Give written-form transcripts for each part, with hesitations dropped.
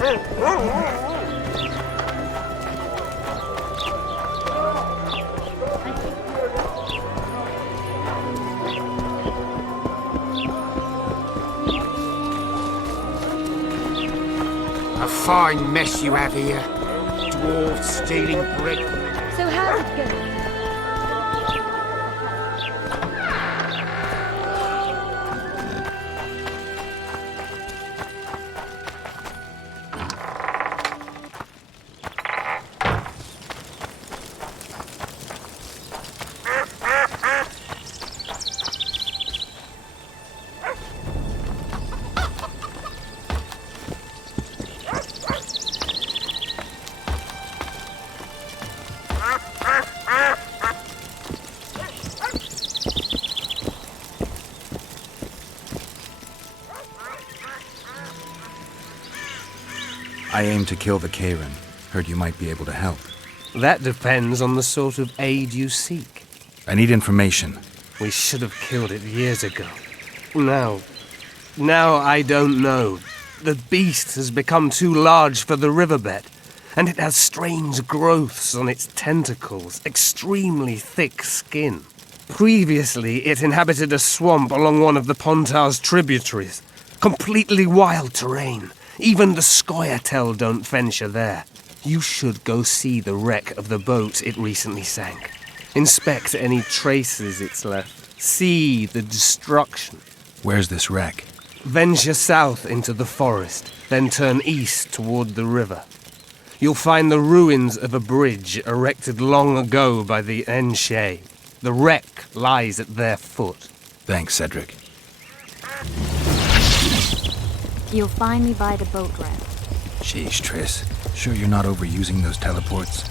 A fine mess you have here. Dwarves stealing brick. So how did it go? I aim to kill the Karen. Heard you might be able to help. That depends on the sort of aid you seek. I need information. We should have killed it years ago. Now I don't know. The beast has become too large for the riverbed, and it has strange growths on its tentacles, extremely thick skin. Previously, it inhabited a swamp along one of the Pontar's tributaries. Completely wild terrain. Even the Scoia'tael don't venture there. You should go see the wreck of the boat it recently sank. Inspect any traces it's left. See the destruction. Where's this wreck? Venture south into the forest, then turn east toward the river. You'll find the ruins of a bridge erected long ago by the Enshe. The wreck lies at their foot. Thanks, Cedric. You'll find me by the boat ramp. Sheesh, Triss. Sure you're not overusing those teleports?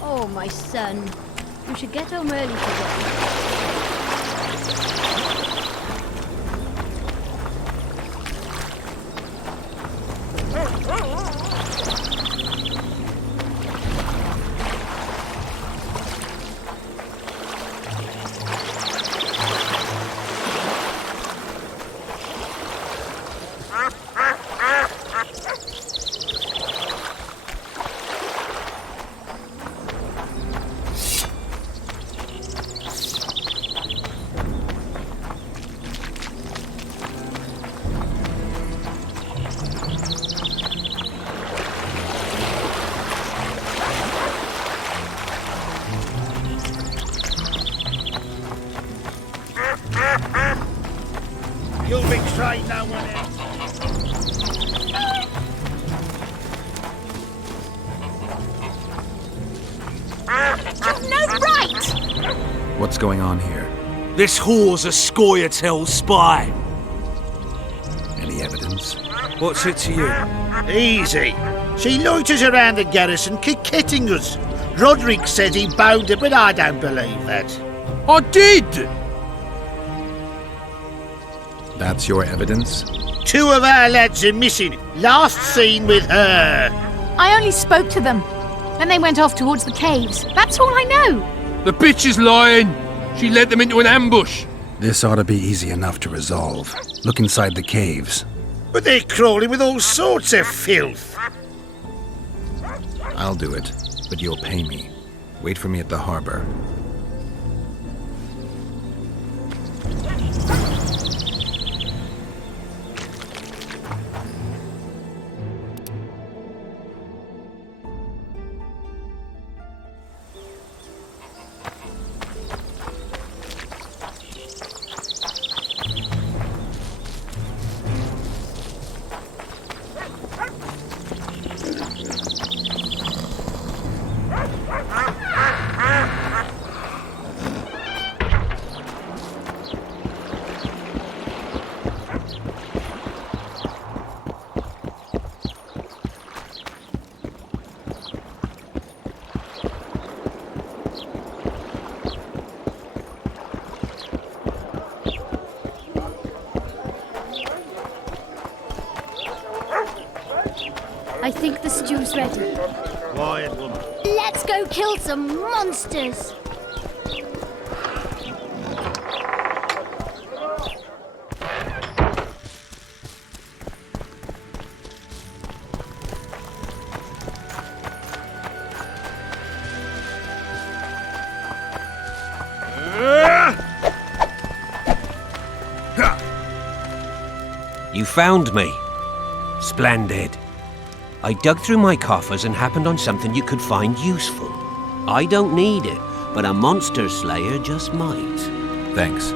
Oh, my son. You should get home early today. You'll be straight no one else. You've no right! What's going on here? This whore's a Scoia'tael spy. Any evidence? What's it to you? Easy. She loiters around the garrison, kidding us. Roderick said he bound her, but I don't believe that. I did! That's your evidence? 2 of our lads are missing. Last seen with her. I only spoke to them. Then they went off towards the caves. That's all I know. The bitch is lying. She led them into an ambush. This ought to be easy enough to resolve. Look inside the caves. But they're crawling with all sorts of filth. I'll do it, but you'll pay me. Wait for me at the harbor. I think the stew's ready. Quiet, woman. Let's go kill some monsters! You found me. Splendid. I dug through my coffers and happened on something you could find useful. I don't need it, but a monster slayer just might. Thanks.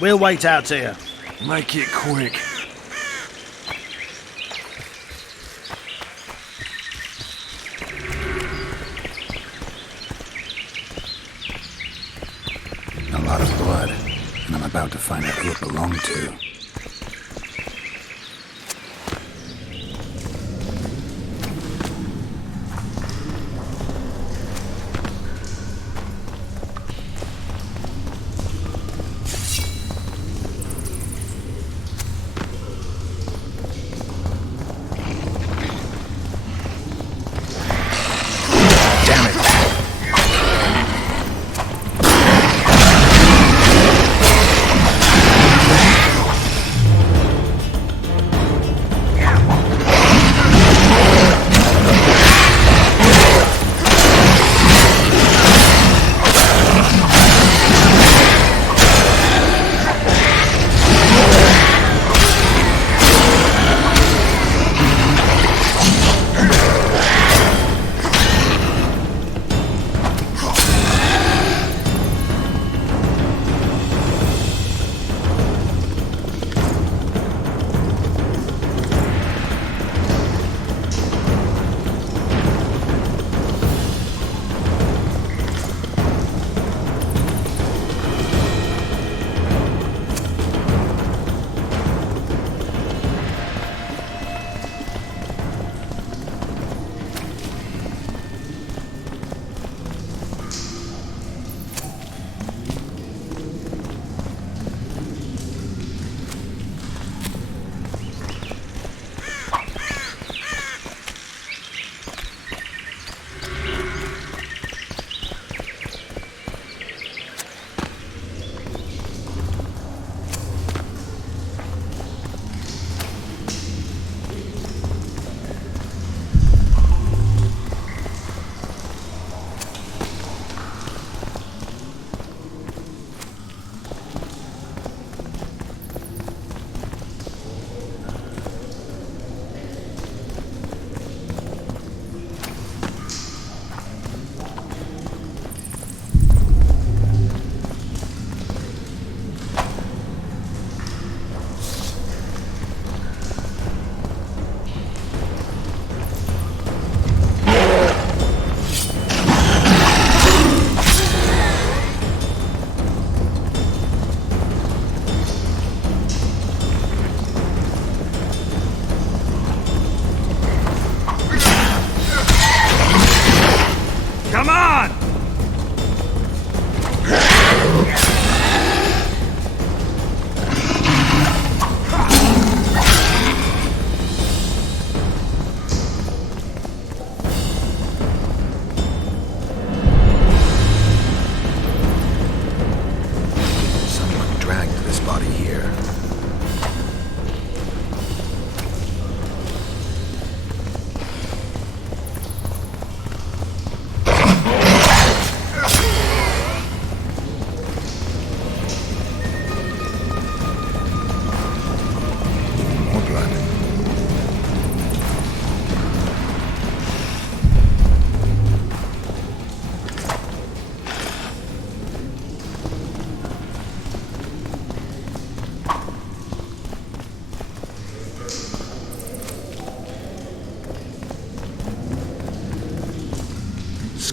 We'll wait out here. Make it quick. A lot of blood, and I'm about to find out who it belonged to.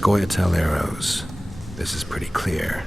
Scoia'tael arrows. This is pretty clear.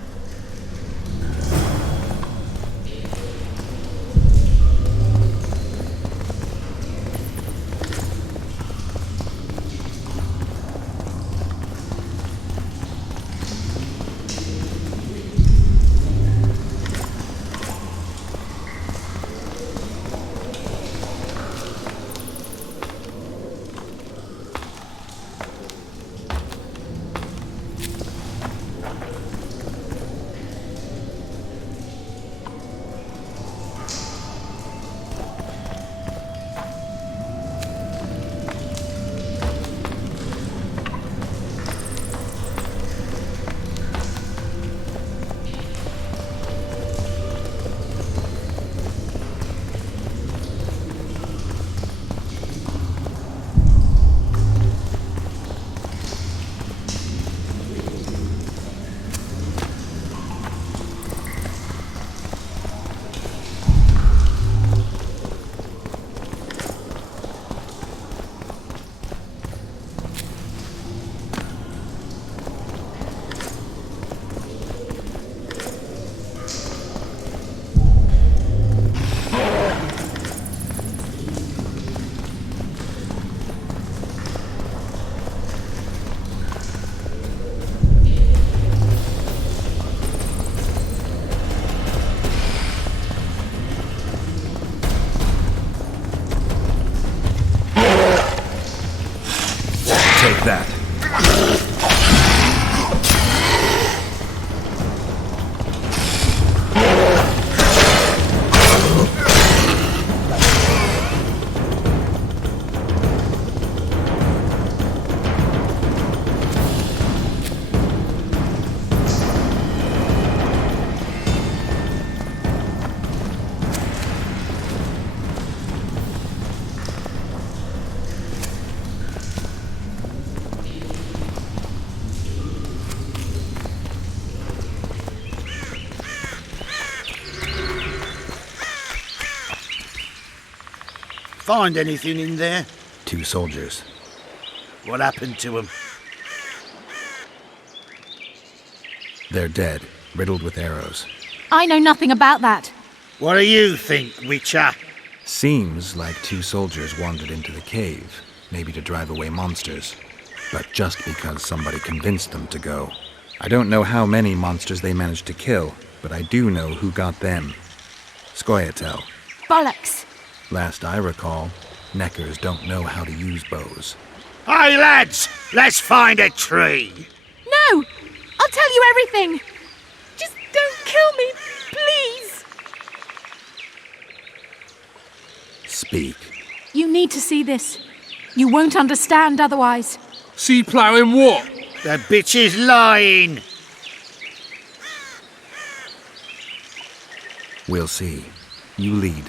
Take that. Find anything in there? 2 soldiers. What happened to them? They're dead, riddled with arrows. I know nothing about that. What do you think, Witcher? Seems like 2 soldiers wandered into the cave, maybe to drive away monsters. But just because somebody convinced them to go. I don't know how many monsters they managed to kill, but I do know who got them. Scoia'tael. Bollocks. Last I recall, Neckers don't know how to use bows. Hey, lads! Let's find a tree! No! I'll tell you everything! Just don't kill me, please! Speak. You need to see this. You won't understand otherwise. See ploughing what? The bitch is lying! We'll see. You lead.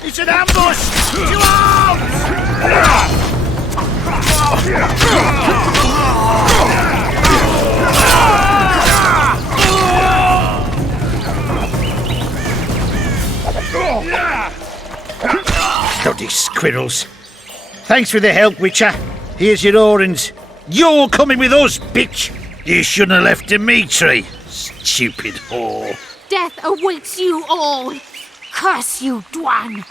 It's an ambush! To arms! Bloody squirrels. Thanks for the help, Witcher. Here's your orange. You're coming with us, bitch! You shouldn't have left Dimitri. Stupid whore. Death awaits you all. Curse you, Dwan.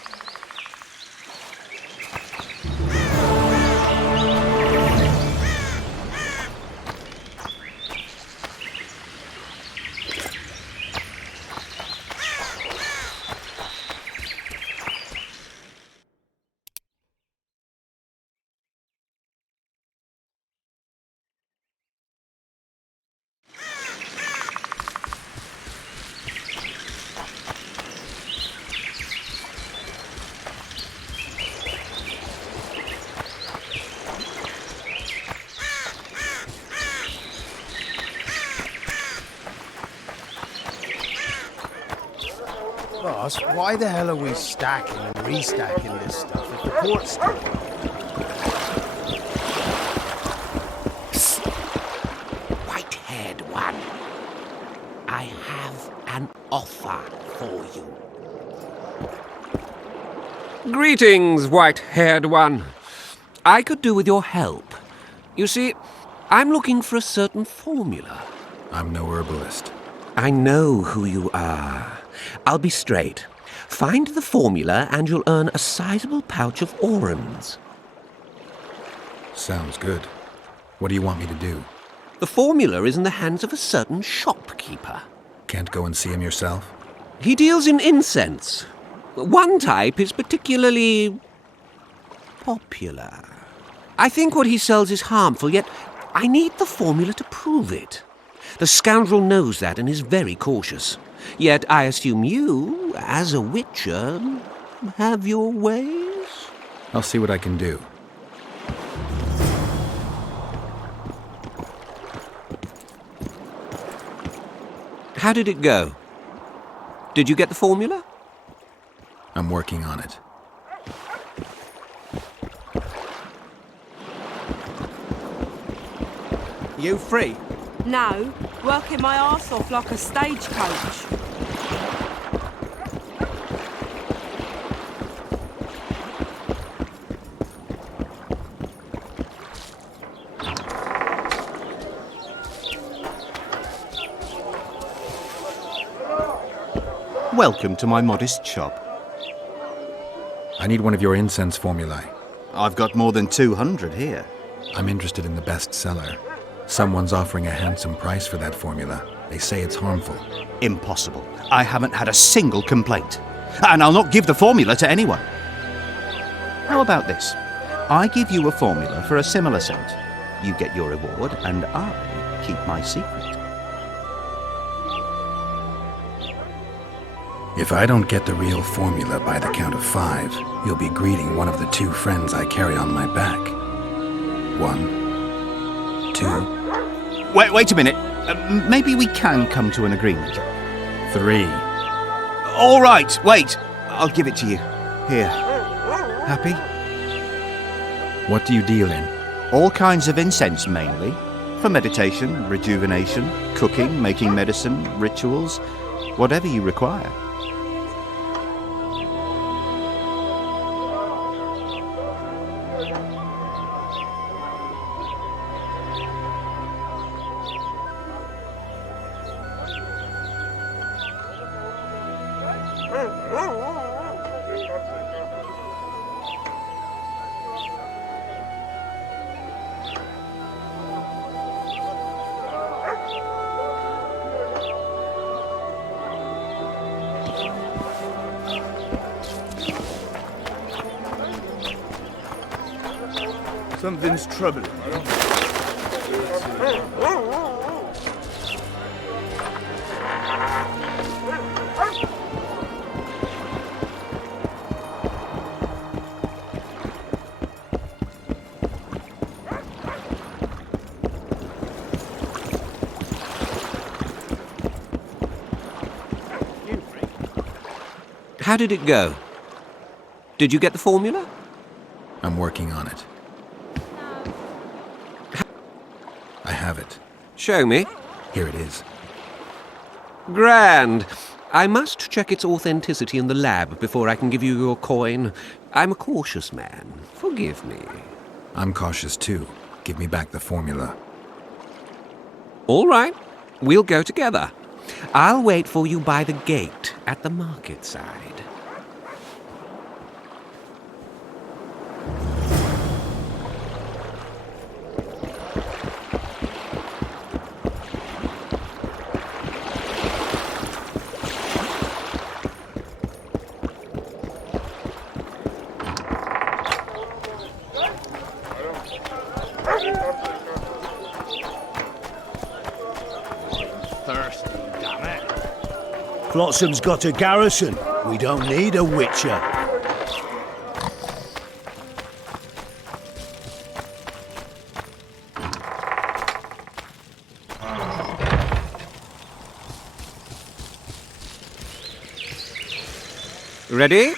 Boss, why the hell are we stacking and restacking this stuff if the port's still open? White-haired one, I have an offer for you. Greetings, white-haired one. I could do with your help. You see, I'm looking for a certain formula. I'm no herbalist. I know who you are. I'll be straight. Find the formula and you'll earn a sizable pouch of orans. Sounds good. What do you want me to do? The formula is in the hands of a certain shopkeeper. Can't go and see him yourself? He deals in incense. One type is particularly popular. I think what he sells is harmful, yet I need the formula to prove it. The scoundrel knows that and is very cautious. Yet I assume you, as a witcher, have your ways? I'll see what I can do. How did it go? Did you get the formula? I'm working on it. You free? No, working my arse off like a stagecoach. Welcome to my modest shop. I need one of your incense formulae. I've got more than 200 here. I'm interested in the best seller. Someone's offering a handsome price for that formula. They say it's harmful. Impossible. I haven't had a single complaint. And I'll not give the formula to anyone. How about this? I give you a formula for a similar scent. You get your reward, and I keep my secret. If I don't get the real formula by the count of 5, you'll be greeting one of the 2 friends I carry on my back. 1, 2... Wait a minute. Maybe we can come to an agreement. 3. All right, wait. I'll give it to you. Here. Happy? What do you deal in? All kinds of incense, mainly. For meditation, rejuvenation, cooking, making medicine, rituals, whatever you require. Something's troubling you. How did it go? Did you get the formula? I'm working on it. I have it. Show me. Here it is. Grand. I must check its authenticity in the lab before I can give you your coin. I'm a cautious man. Forgive me. I'm cautious too. Give me back the formula. All right. We'll go together. I'll wait for you by the gate at the market side. Thirsty, damn it. Flotsam's got a garrison. We don't need a witcher. Ready?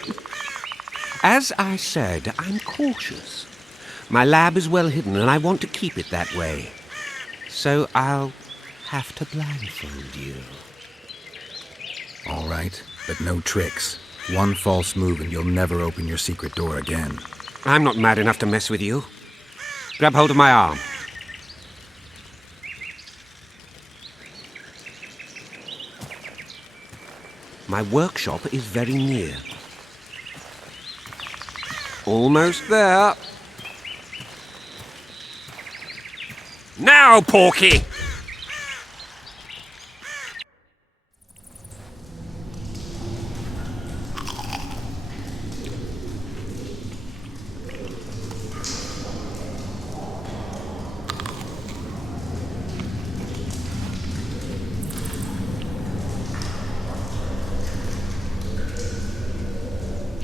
As I said, I'm cautious. My lab is well hidden, and I want to keep it that way. So I'll have to blindfold you. All right, but no tricks. One false move and you'll never open your secret door again. I'm not mad enough to mess with you. Grab hold of my arm. My workshop is very near. Almost there. Now, Porky!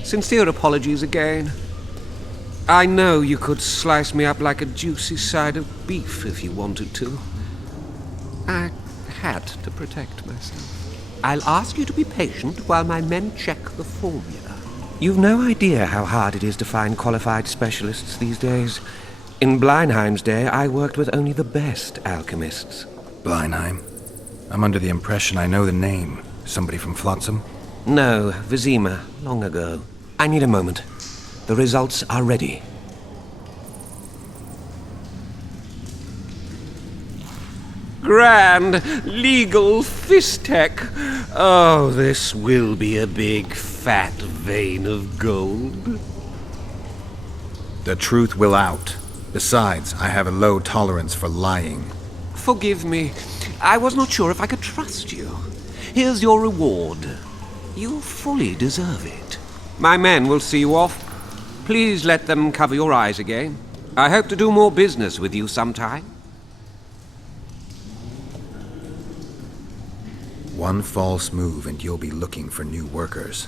Sincere apologies again. I know you could slice me up like a juicy side of beef if you wanted to. I had to protect myself. I'll ask you to be patient while my men check the formula. You've no idea how hard it is to find qualified specialists these days. In Bleinheim's day, I worked with only the best alchemists. Bleinheim? I'm under the impression I know the name. Somebody from Flotsam? No, Vizima, long ago. I need a moment. The results are ready. Grand legal fistech. Oh, this will be a big fat vein of gold. The truth will out. Besides, I have a low tolerance for lying. Forgive me. I was not sure if I could trust you. Here's your reward. You fully deserve it. My men will see you off. Please let them cover your eyes again. I hope to do more business with you sometime. One false move and you'll be looking for new workers.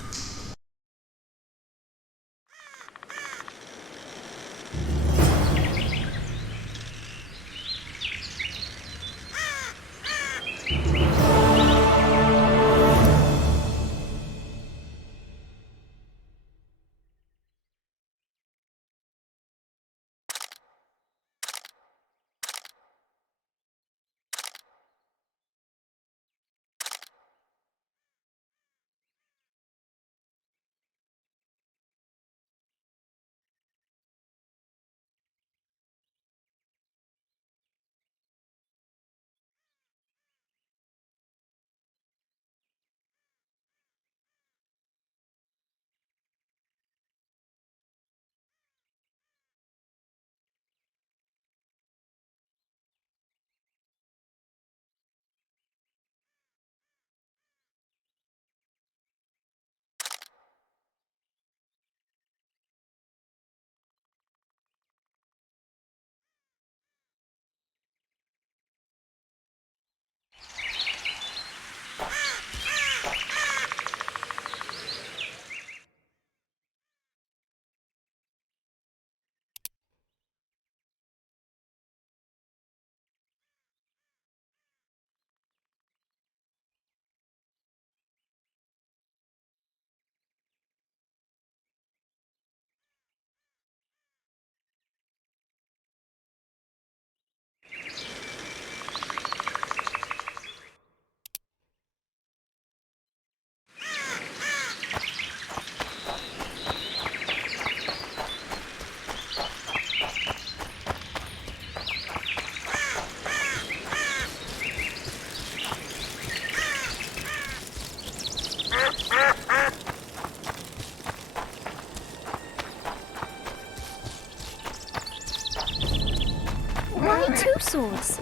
Swords.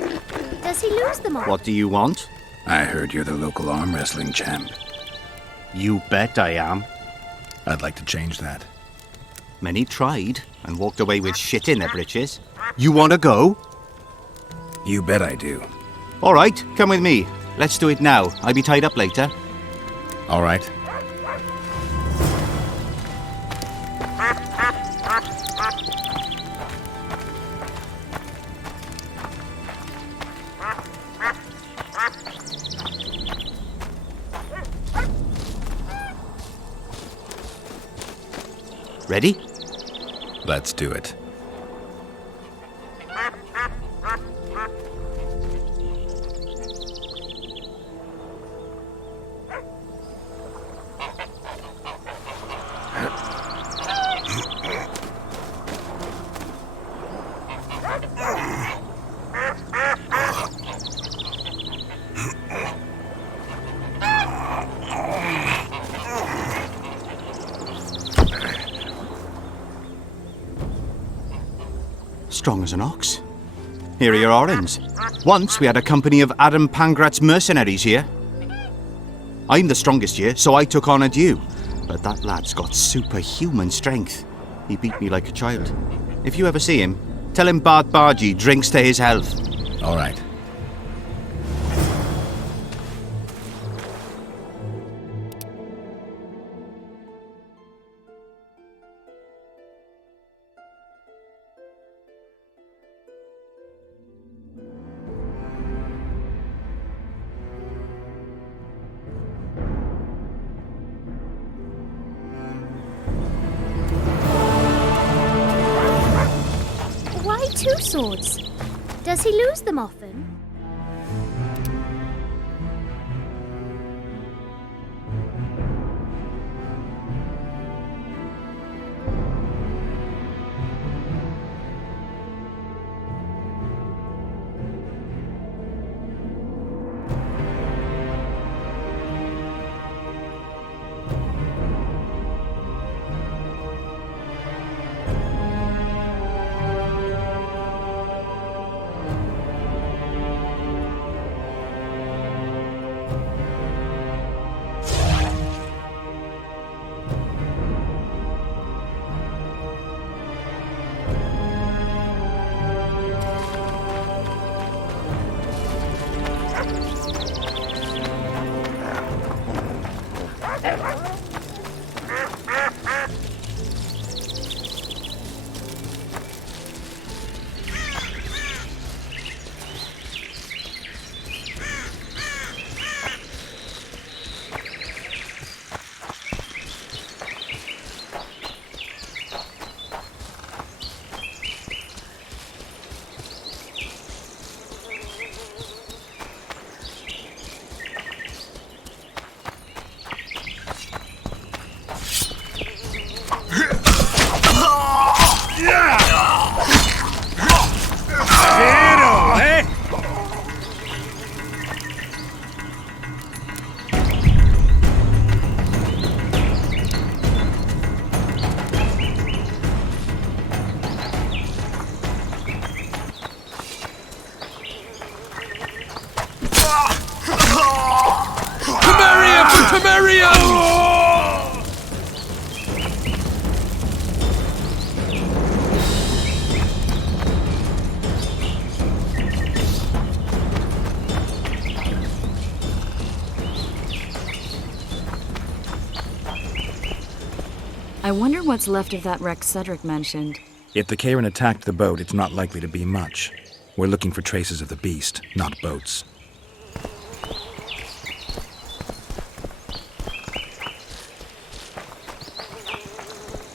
Does he lose them all? What do you want? I heard you're the local arm wrestling champ. You bet I am. I'd like to change that. Many tried and walked away with shit in their britches. You want to go? You bet I do. All right, come with me. Let's do it now. I'll be tied up later. All right. Ready? Let's do it. Strong as an ox. Here are your orens. Once we had a company of Adam Pangrat's mercenaries here. I'm the strongest here, so I took on a due. But that lad's got superhuman strength. He beat me like a child. If you ever see him, tell him Bart Bargy drinks to his health. All right. Why 2 swords? Does he lose them often? I wonder what's left of that wreck Cedric mentioned. If the Karen attacked the boat, it's not likely to be much. We're looking for traces of the beast, not boats.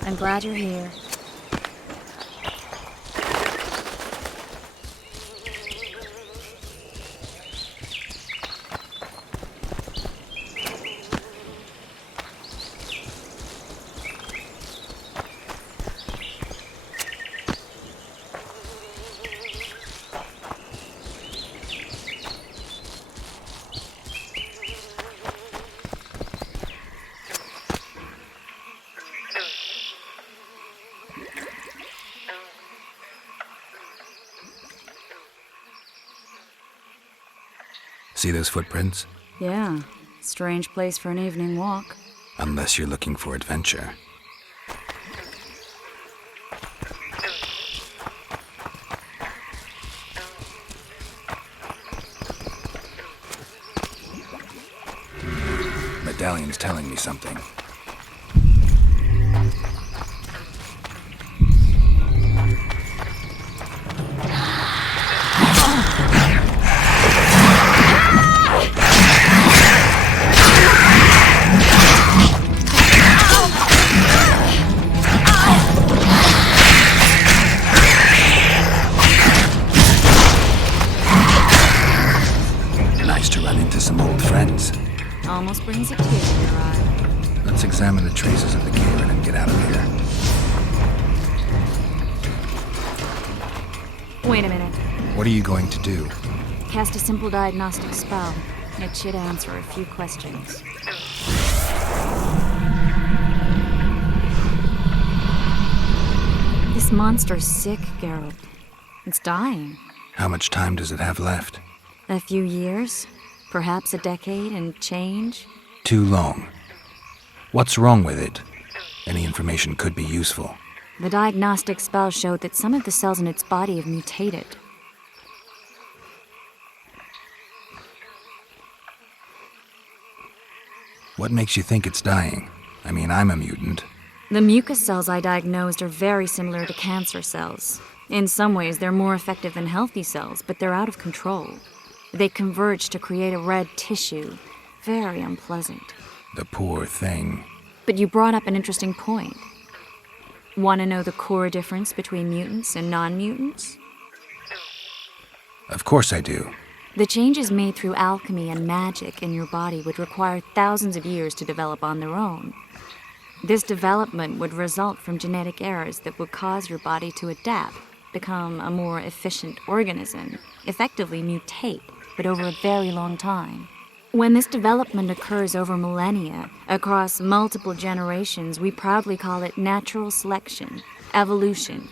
I'm glad you're here. See those footprints? Yeah, strange place for an evening walk. Unless you're looking for adventure. Medallion's telling me something. to run into some old friends. Almost brings a tear to your eye. Let's examine the traces of the cave and get out of here. Wait a minute. What are you going to do? Cast a simple diagnostic spell. It should answer a few questions. This monster's sick, Geralt. It's dying. How much time does it have left? A few years? Perhaps a decade and change? Too long. What's wrong with it? Any information could be useful. The diagnostic spell showed that some of the cells in its body have mutated. What makes you think it's dying? I mean, I'm a mutant. The mucus cells I diagnosed are very similar to cancer cells. In some ways, they're more effective than healthy cells, but they're out of control. They converge to create a red tissue. Very unpleasant. The poor thing. But you brought up an interesting point. Want to know the core difference between mutants and non-mutants? Of course I do. The changes made through alchemy and magic in your body would require thousands of years to develop on their own. This development would result from genetic errors that would cause your body to adapt, become a more efficient organism, effectively mutate, but over a very long time. When this development occurs over millennia, across multiple generations, we proudly call it natural selection, evolution.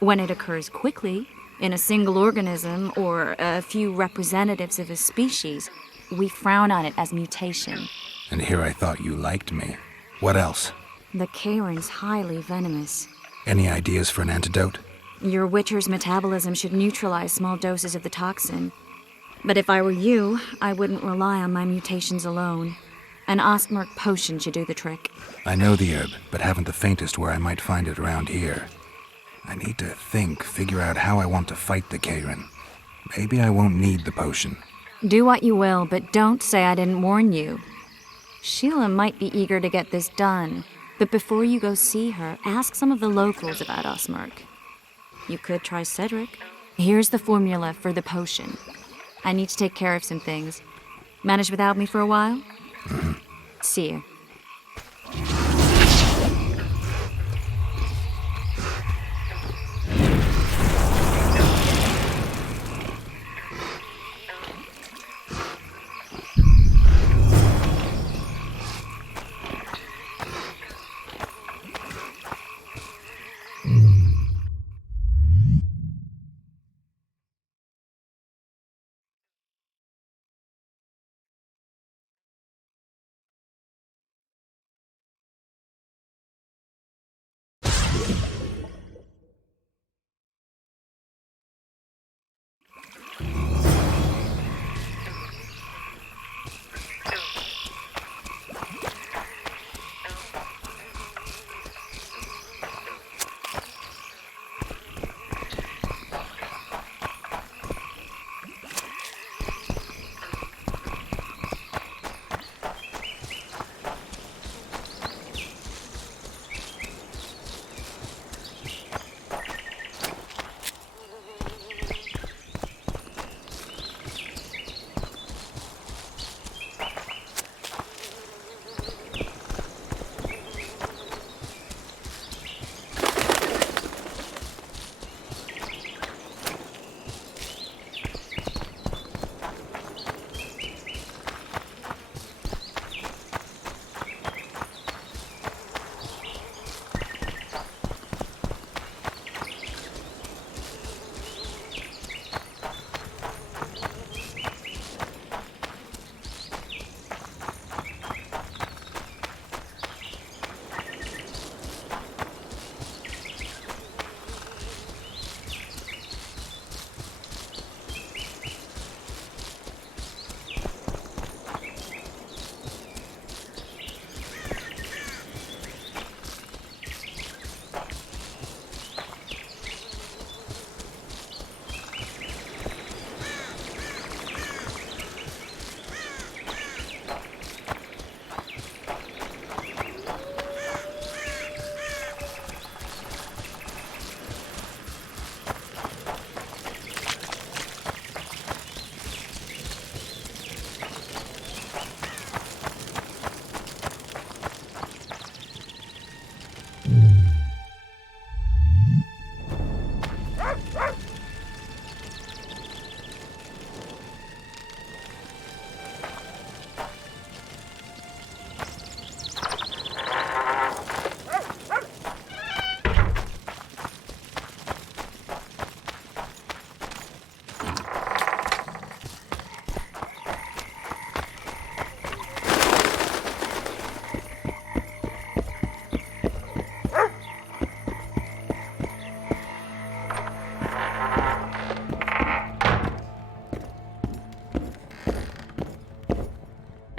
When it occurs quickly, in a single organism or a few representatives of a species, we frown on it as mutation. And here I thought you liked me. What else? The Kharon's highly venomous. Any ideas for an antidote? Your Witcher's metabolism should neutralize small doses of the toxin. But if I were you, I wouldn't rely on my mutations alone. An Osmerk potion should do the trick. I know the herb, but haven't the faintest where I might find it around here. I need to figure out how I want to fight the Kharon. Maybe I won't need the potion. Do what you will, but don't say I didn't warn you. Sheila might be eager to get this done, but before you go see her, ask some of the locals about Osmerk. You could try Cedric. Here's the formula for the potion. I need to take care of some things. Manage without me for a while? See you.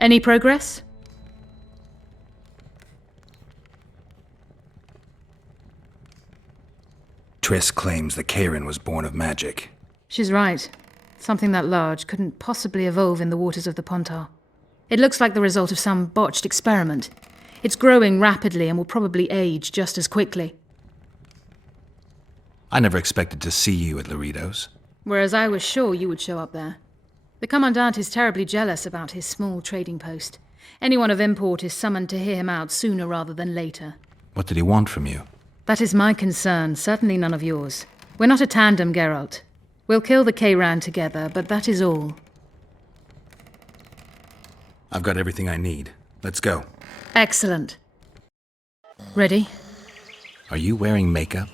Any progress? Triss claims the Karen was born of magic. She's right. Something that large couldn't possibly evolve in the waters of the Pontar. It looks like the result of some botched experiment. It's growing rapidly and will probably age just as quickly. I never expected to see you at Laredo's. Whereas I was sure you would show up there. The Commandant is terribly jealous about his small trading post. Anyone of import is summoned to hear him out sooner rather than later. What did he want from you? That is my concern, certainly none of yours. We're not a tandem, Geralt. We'll kill the Kayran together, but that is all. I've got everything I need. Let's go. Excellent. Ready? Are you wearing makeup?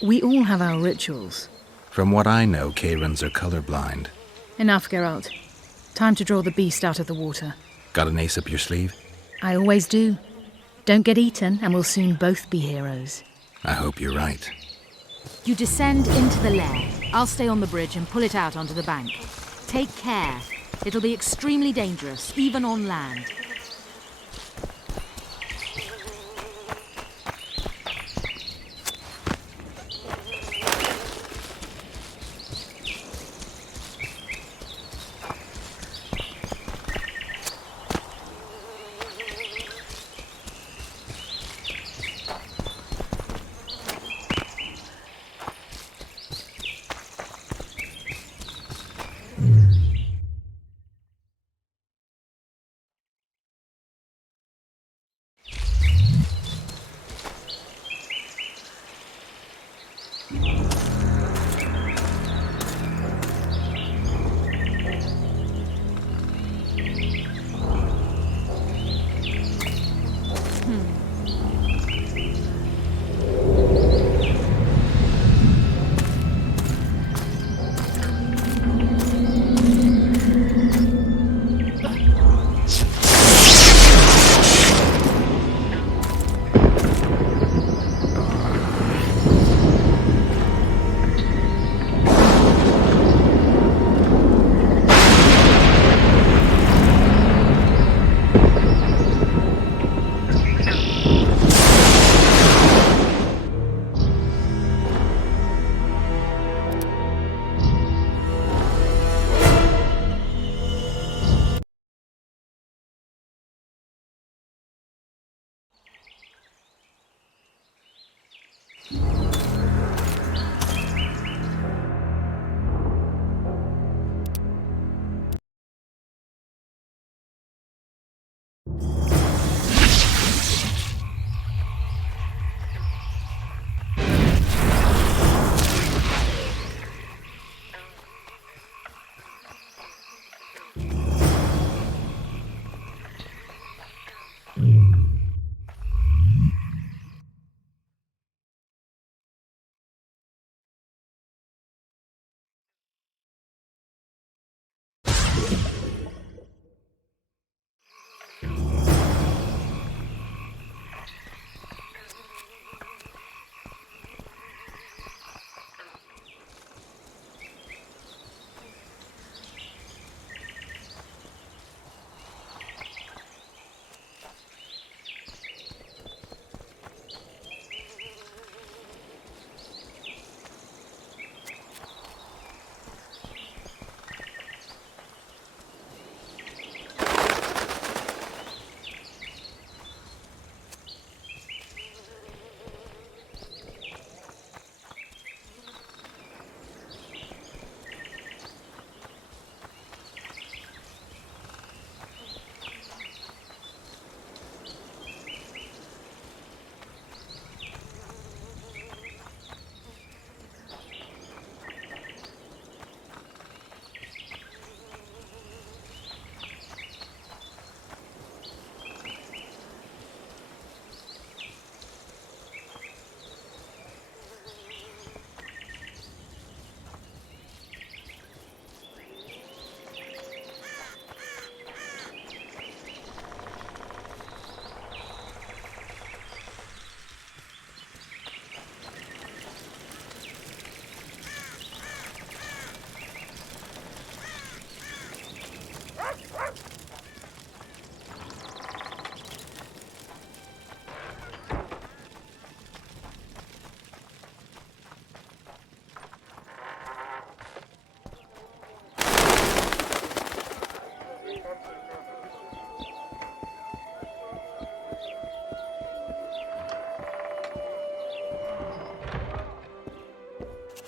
We all have our rituals. From what I know, Kayrans are colorblind. Enough, Geralt. Time to draw the beast out of the water. Got an ace up your sleeve? I always do. Don't get eaten, and we'll soon both be heroes. I hope you're right. You descend into the lair. I'll stay on the bridge and pull it out onto the bank. Take care. It'll be extremely dangerous, even on land.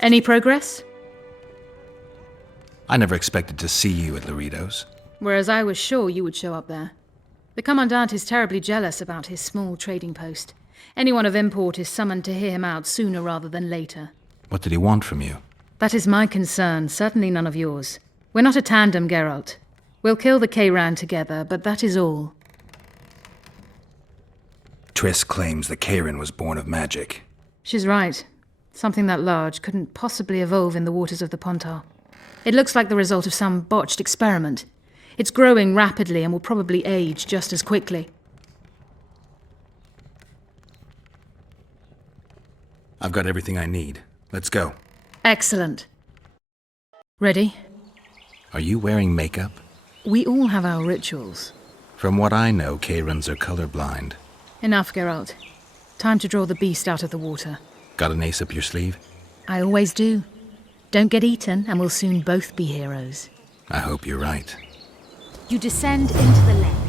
Any progress? I never expected to see you at Laredo's. Whereas I was sure you would show up there. The Commandant is terribly jealous about his small trading post. Anyone of import is summoned to hear him out sooner rather than later. What did he want from you? That is my concern, certainly none of yours. We're not a tandem, Geralt. We'll kill the Kayran together, but that is all. Triss claims the Kayran was born of magic. She's right. Something that large couldn't possibly evolve in the waters of the Pontar. It looks like the result of some botched experiment. It's growing rapidly and will probably age just as quickly. I've got everything I need. Let's go. Excellent. Ready? Are you wearing makeup? We all have our rituals. From what I know, Kayrans are colorblind. Enough, Geralt. Time to draw the beast out of the water. Got an ace up your sleeve? I always do. Don't get eaten, and we'll soon both be heroes. I hope you're right. You descend into the lair.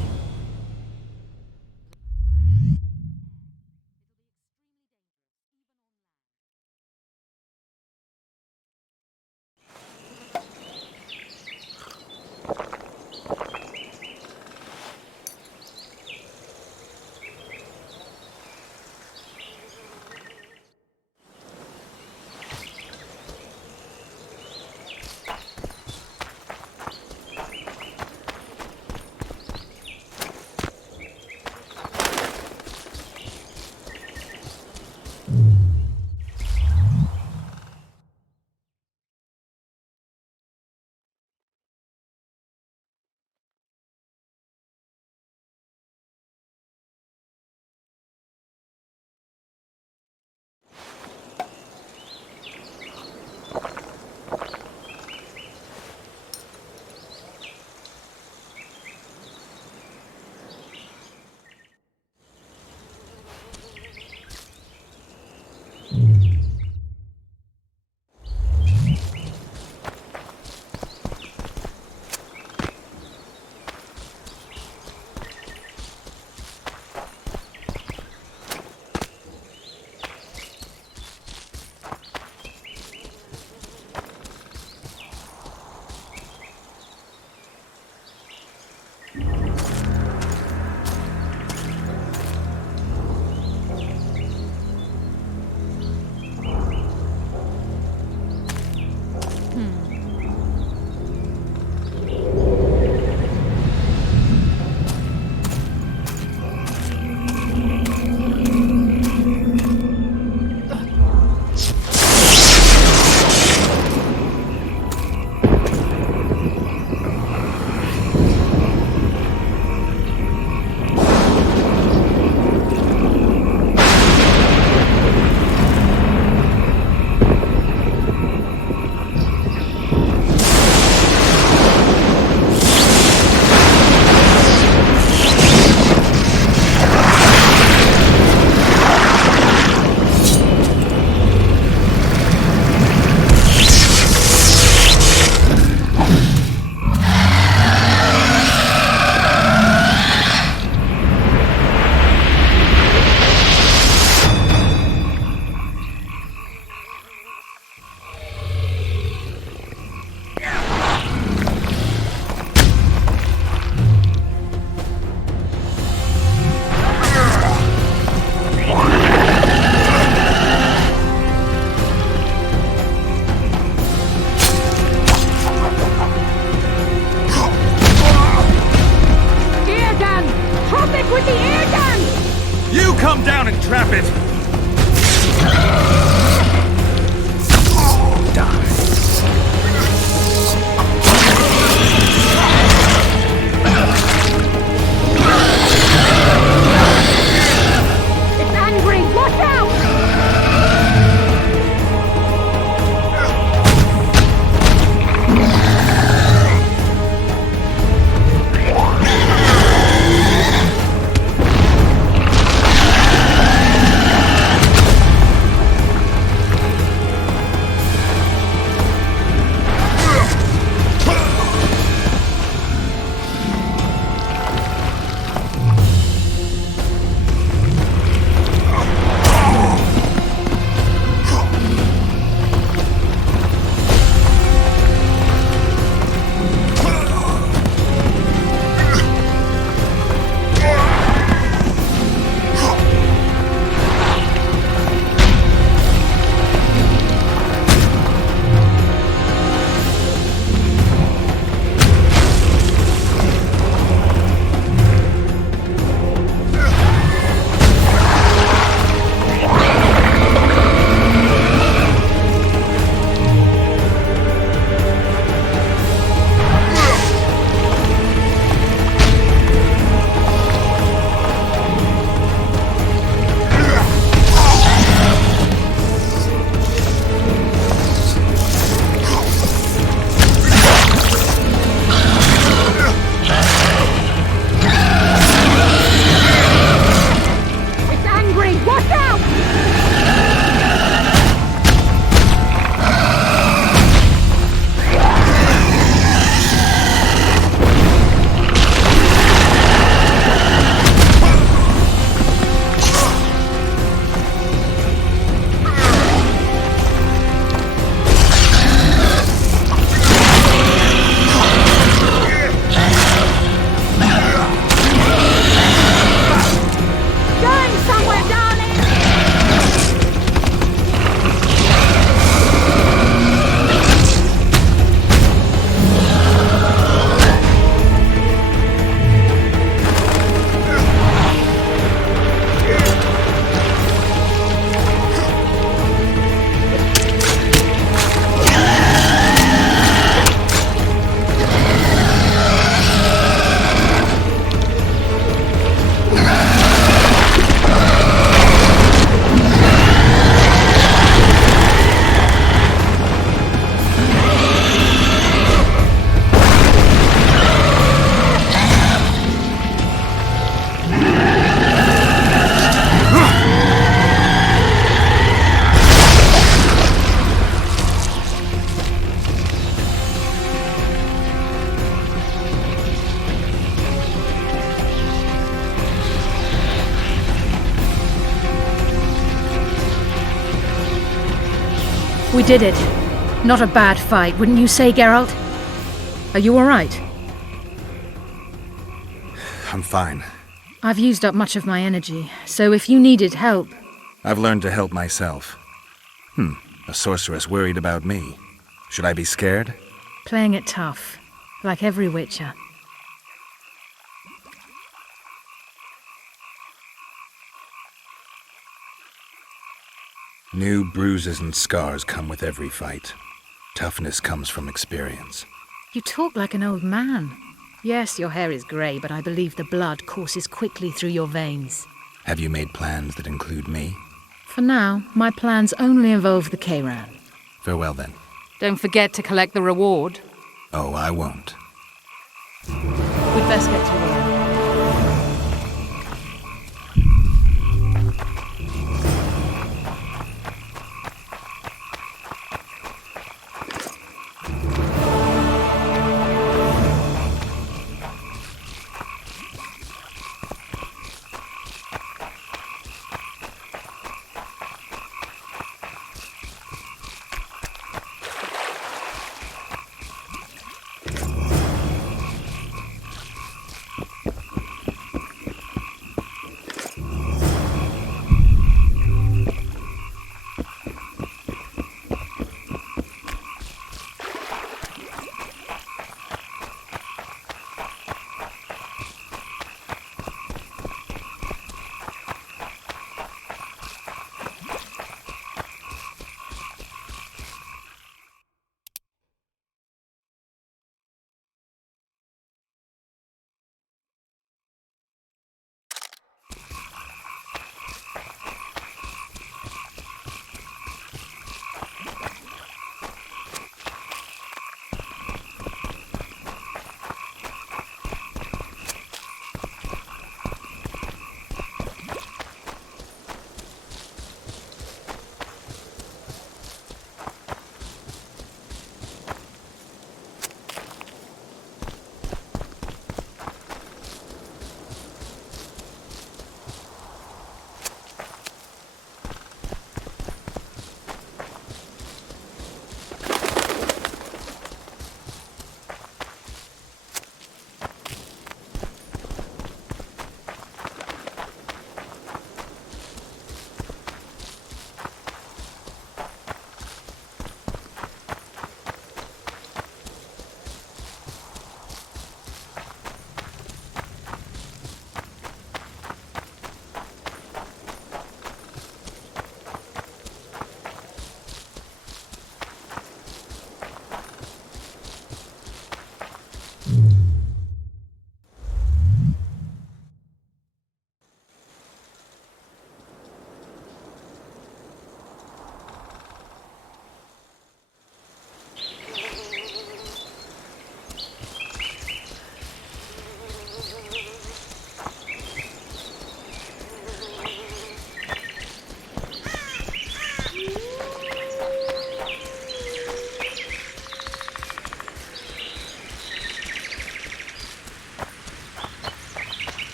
We did it. Not a bad fight, wouldn't you say, Geralt? Are you all right? I'm fine. I've used up much of my energy, so if you needed help... I've learned to help myself. A sorceress worried about me. Should I be scared? Playing it tough, like every Witcher. New bruises and scars come with every fight. Toughness comes from experience. You talk like an old man. Yes, your hair is grey, but I believe the blood courses quickly through your veins. Have you made plans that include me? For now, my plans only involve the Kayran. Farewell then. Don't forget to collect the reward. Oh, I won't. We'd best get to work.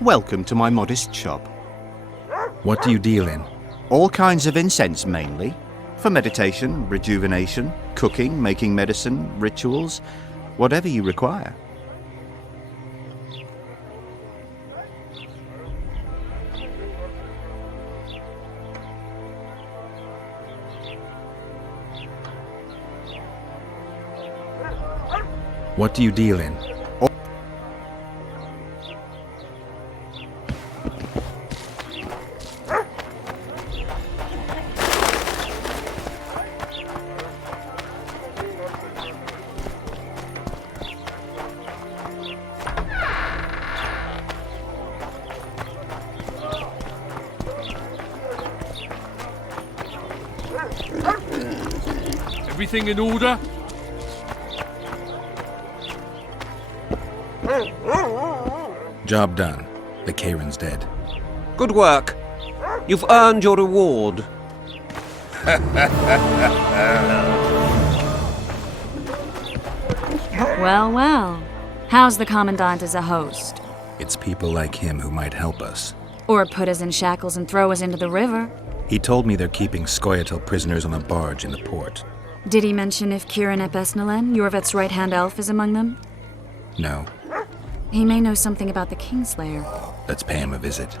Welcome to my modest shop. What do you deal in? All kinds of incense mainly. For meditation, rejuvenation, cooking, making medicine, rituals, whatever you require. What do you deal in? Everything in order? Job done. The Kairin's dead. Good work. You've earned your reward. Well, well. How's the Commandant as a host? It's people like him who might help us. Or put us in shackles and throw us into the river. He told me they're keeping Scoia'tael prisoners on a barge in the port. Did he mention if Kieran ep Esnalen, Yorveth's right-hand elf, is among them? No. He may know something about the Kingslayer. Let's pay him a visit.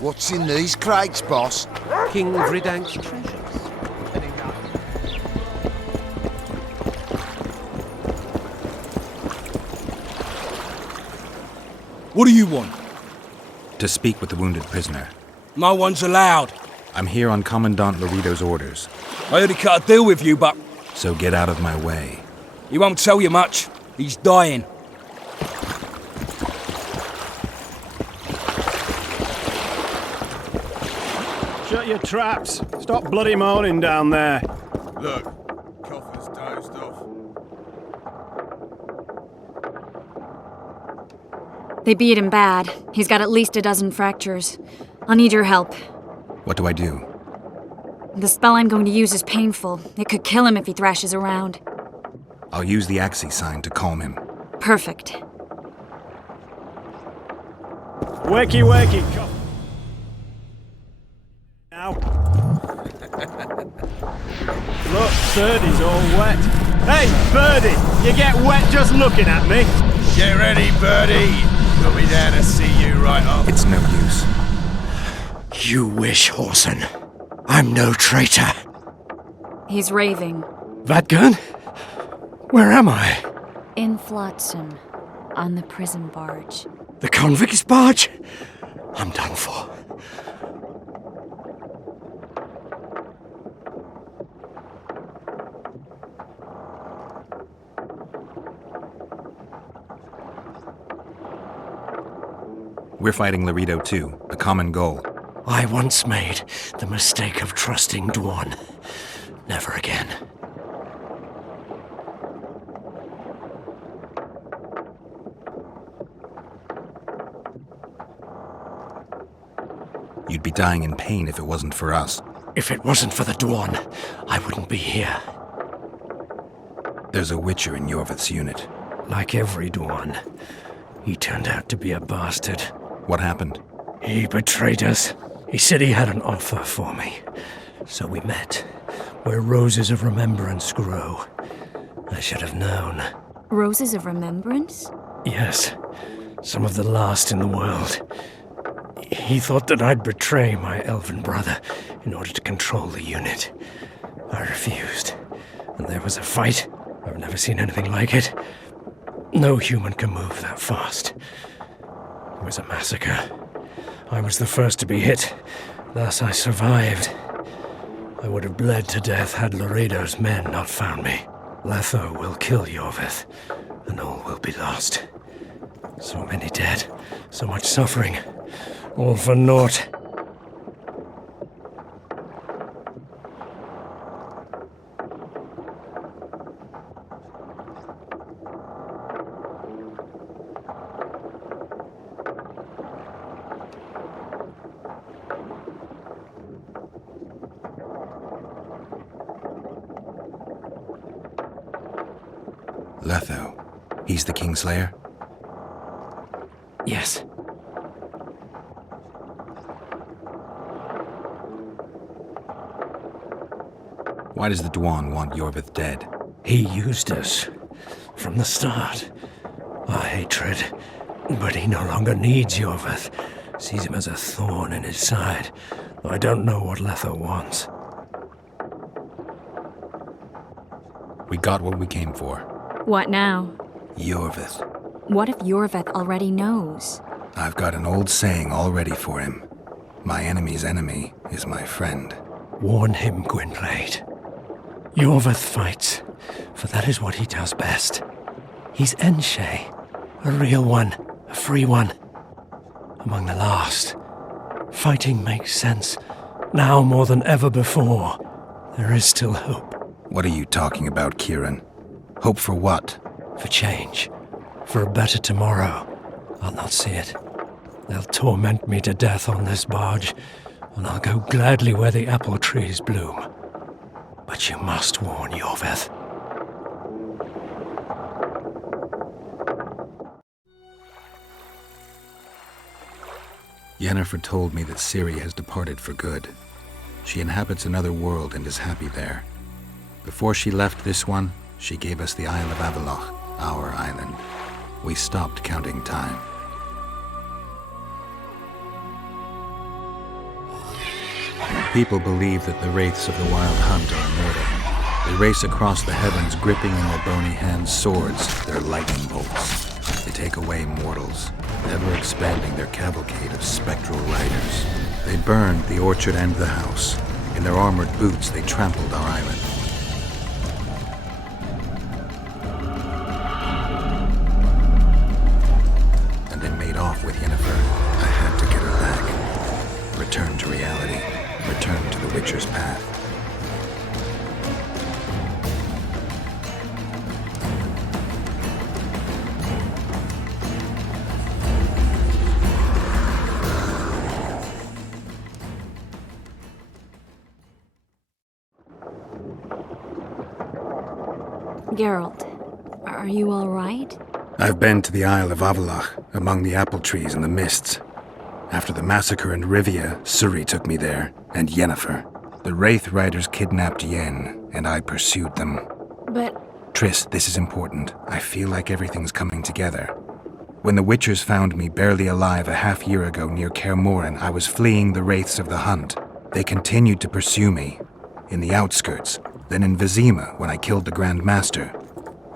What's in these crates, boss? King Vridank's treasures. What do you want? To speak with the wounded prisoner. No one's allowed. I'm here on Commandant Laredo's orders. I heard he cut a deal with you, but... So get out of my way. He won't tell you much. He's dying. Shut your traps. Stop bloody moaning down there. Look, coffer's dozed off. They beat him bad. He's got at least a dozen fractures. I'll need your help. What do I do? The spell I'm going to use is painful. It could kill him if he thrashes around. I'll use the Axie sign to calm him. Perfect. Wakey, wakey, cough. Now. Look, Birdie's all wet. Hey, Birdie, you get wet just looking at me. Get ready, Birdie. We'll be there to see you right off. It's no use. You wish, Horson. I'm no traitor. He's raving. Vadgun? Where am I? In Flotsam, on the prison barge. The convict's barge? I'm done for. We're fighting Laredo too, a common goal. I once made the mistake of trusting Dwan. Never again. You'd be dying in pain if it wasn't for us. If it wasn't for the Dwan, I wouldn't be here. There's a Witcher in Yorveth's unit. Like every Dwan, he turned out to be a bastard. What happened? He betrayed us. He said he had an offer for me. So we met, where roses of remembrance grow. I should have known. Roses of remembrance? Yes, some of the last in the world. He thought that I'd betray my elven brother in order to control the unit. I refused, and there was a fight. I've never seen anything like it. No human can move that fast. It was a massacre. I was the first to be hit, thus I survived. I would have bled to death had Laredo's men not found me. Letho will kill Yorveth, and all will be lost. So many dead, so much suffering, all for naught. Letho. He's the Kingslayer? Yes. Why does the Dwan want Yorveth dead? He used us from the start. Our hatred. But he no longer needs Yorveth. Sees him as a thorn in his side. Though I don't know what Letho wants. We got what we came for. What now? Yorveth. What if Yorveth already knows? I've got an old saying all ready for him. My enemy's enemy is my friend. Warn him, Gwynplaine. Yorveth fights, for that is what he does best. He's Enshe, a real one. A free one. Among the last. Fighting makes sense. Now more than ever before. There is still hope. What are you talking about, Kieran? Hope for what? For change. For a better tomorrow. I'll not see it. They'll torment me to death on this barge, and I'll go gladly where the apple trees bloom. But you must warn Yorveth. Yennefer told me that Ciri has departed for good. She inhabits another world and is happy there. Before she left this one, she gave us the Isle of Avallach, our island. We stopped counting time. People believe that the wraiths of the Wild Hunt are immortal. They race across the heavens, gripping in their bony hands swords, their lightning bolts. They take away mortals, ever expanding their cavalcade of spectral riders. They burned the orchard and the house. In their armored boots, they trampled our island. And they made off with Yennefer. I had to get her back. Return to reality. Return to the Witcher's path. Geralt, are you all right? I've been to the Isle of Avallach, among the apple trees and the mists. After the massacre in Rivia, Ciri took me there, and Yennefer. The Wraith Riders kidnapped Yen, and I pursued them. But... Triss, this is important. I feel like everything's coming together. When the Witchers found me barely alive a half-year ago near Kaer Morhen, I was fleeing the Wraiths of the Hunt. They continued to pursue me, in the outskirts, then in Vizima when I killed the Grand Master.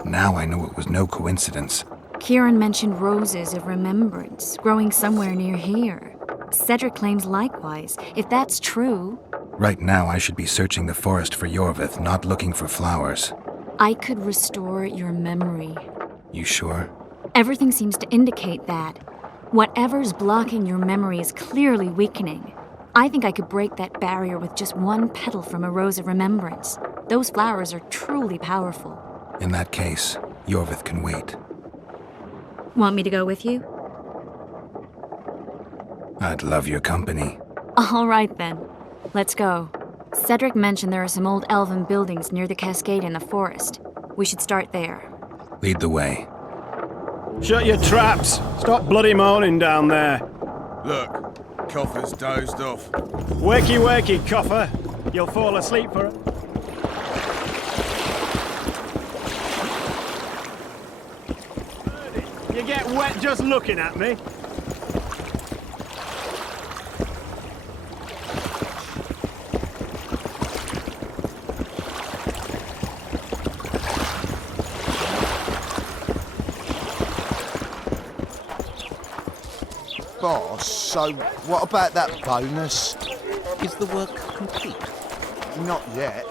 Now I know it was no coincidence. Kieran mentioned roses of remembrance growing somewhere near here. Cedric claims likewise. If that's true... Right now I should be searching the forest for Yorveth, not looking for flowers. I could restore your memory. You sure? Everything seems to indicate that. Whatever's blocking your memory is clearly weakening. I think I could break that barrier with just one petal from a rose of remembrance. Those flowers are truly powerful. In that case, Yorveth can wait. Want me to go with you? I'd love your company. All right then. Let's go. Cedric mentioned there are some old elven buildings near the cascade in the forest. We should start there. Lead the way. Shut your traps! Stop bloody moaning down there. Look, Coffer's dozed off. Wakey, wakey, Coffer. You'll fall asleep for it. You get wet just looking at me. Boss, so what about that bonus? Is the work complete? Not yet.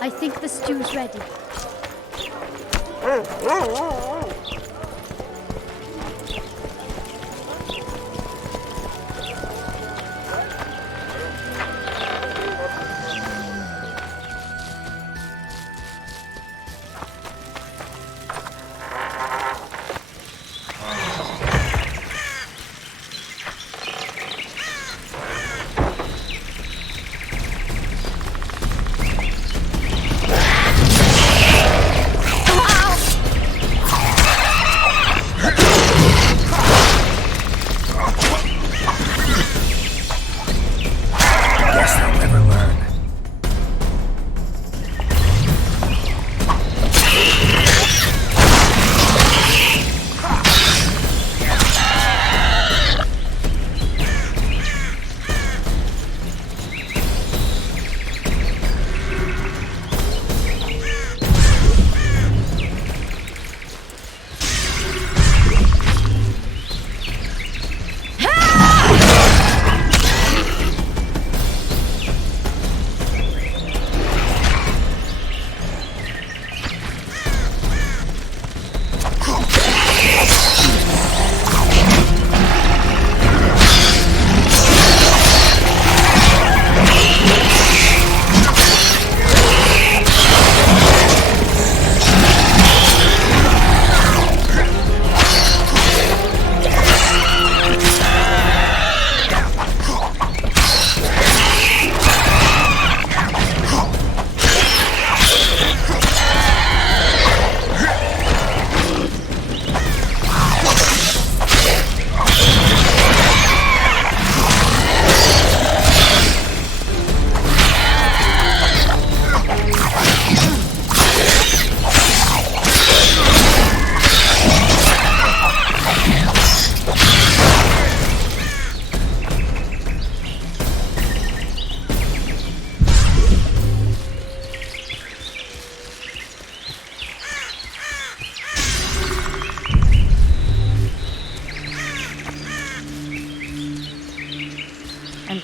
I think the stew's ready.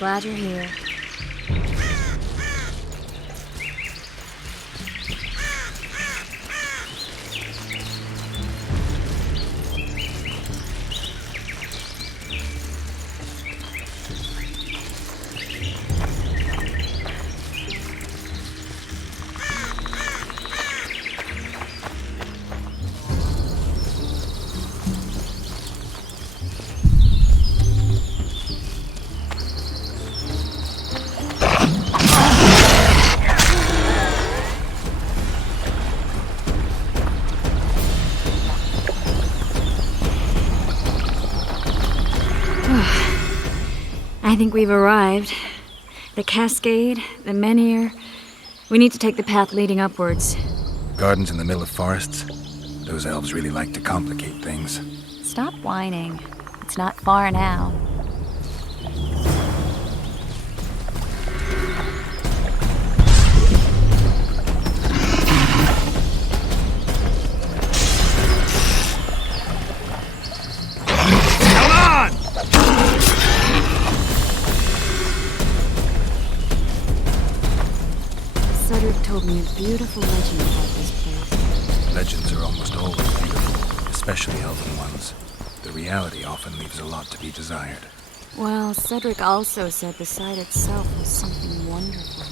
glad you're here. I think we've arrived. The cascade, the menhir. We need to take the path leading upwards. Gardens in the middle of forests? Those elves really like to complicate things. Stop whining. It's not far now. Told me a beautiful legend about this place. Legends are almost always beautiful, especially elven ones. The reality often leaves a lot to be desired. Well, Cedric also said the site itself was something wonderful.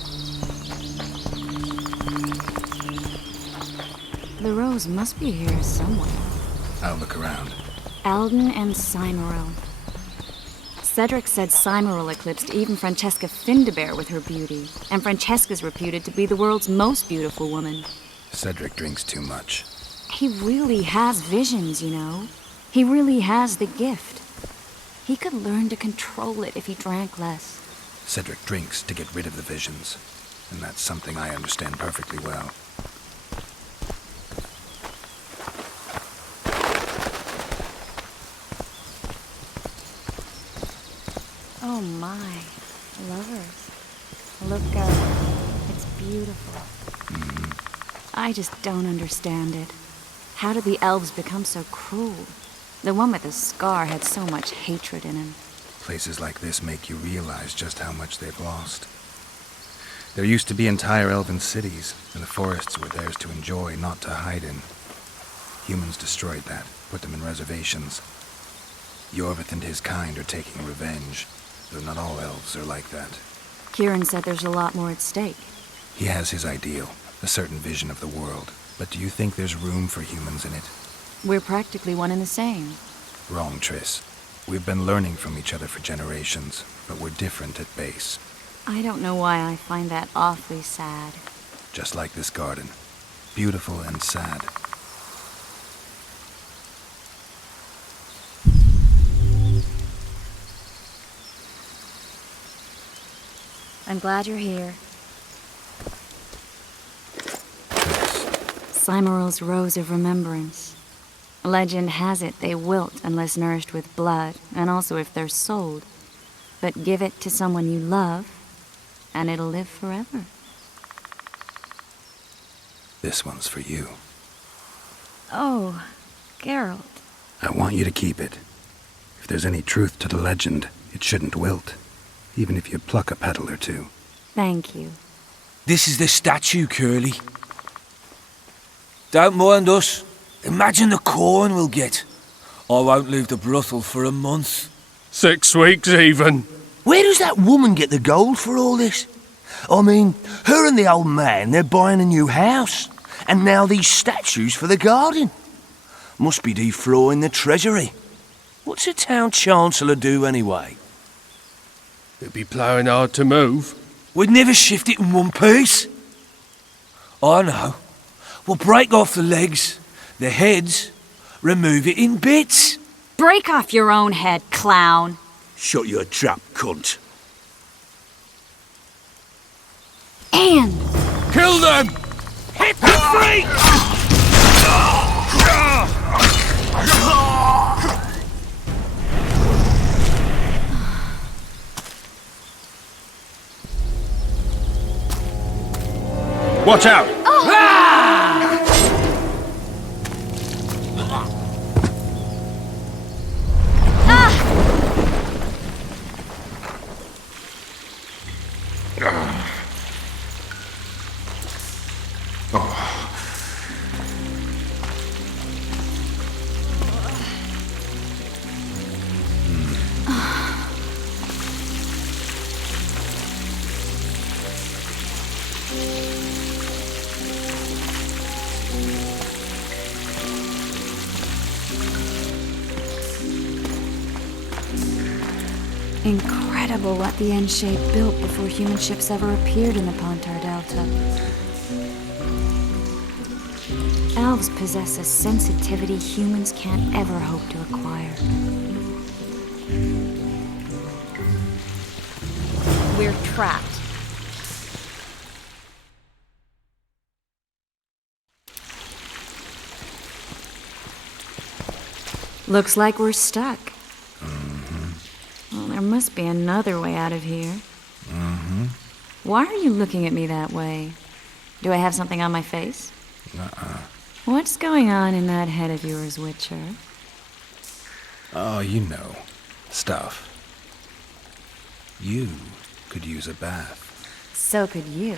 The rose must be here somewhere. I'll look around. Alden and Cymoril. Cedric said Cymoril eclipsed even Francesca Findabair with her beauty, and Francesca's reputed to be the world's most beautiful woman. Cedric drinks too much. He really has visions, you know. He really has the gift. He could learn to control it if he drank less. Cedric drinks to get rid of the visions, and that's something I understand perfectly well. Oh my, lovers. Look out. It's beautiful. I just don't understand it. How did the elves become so cruel? The one with the scar had so much hatred in him. Places like this make you realize just how much they've lost. There used to be entire elven cities, and the forests were theirs to enjoy, not to hide in. Humans destroyed that, put them in reservations. Yorvith and his kind are taking revenge, though not all elves are like that. Kieran said there's a lot more at stake. He has his ideal, a certain vision of the world. But do you think there's room for humans in it? We're practically one and the same. Wrong, Triss. We've been learning from each other for generations, but we're different at base. I don't know why I find that awfully sad. Just like this garden. Beautiful and sad. I'm glad you're here. Cymoril's Rose of Remembrance. Legend has it they wilt unless nourished with blood, and also if they're sold. But give it to someone you love, and it'll live forever. This one's for you. Oh, Geralt. I want you to keep it. If there's any truth to the legend, it shouldn't wilt, even if you pluck a petal or two. Thank you. This is the statue, Curly. Don't mind us. Imagine the corn we'll get. I won't leave the brothel for a month. 6 weeks even. Where does that woman get the gold for all this? I mean, her and the old man, they're buying a new house. And now these statues for the garden. Must be defraying the treasury. What's a town chancellor do anyway? It'd be ploughing hard to move. We'd never shift it in one piece. I know. We'll break off the legs, the heads, remove it in bits. Break off your own head, clown. Shut your trap, cunt. And kill them! Hit the freak! Watch out! Incredible what the N-shape built before human ships ever appeared in the Pontar Delta. Elves possess a sensitivity humans can't ever hope to acquire. We're trapped. Looks like we're stuck. Well, there must be another way out of here. Why are you looking at me that way? Do I have something on my face? What's going on in that head of yours, Witcher? Oh, you know. Stuff. You could use a bath. So could you.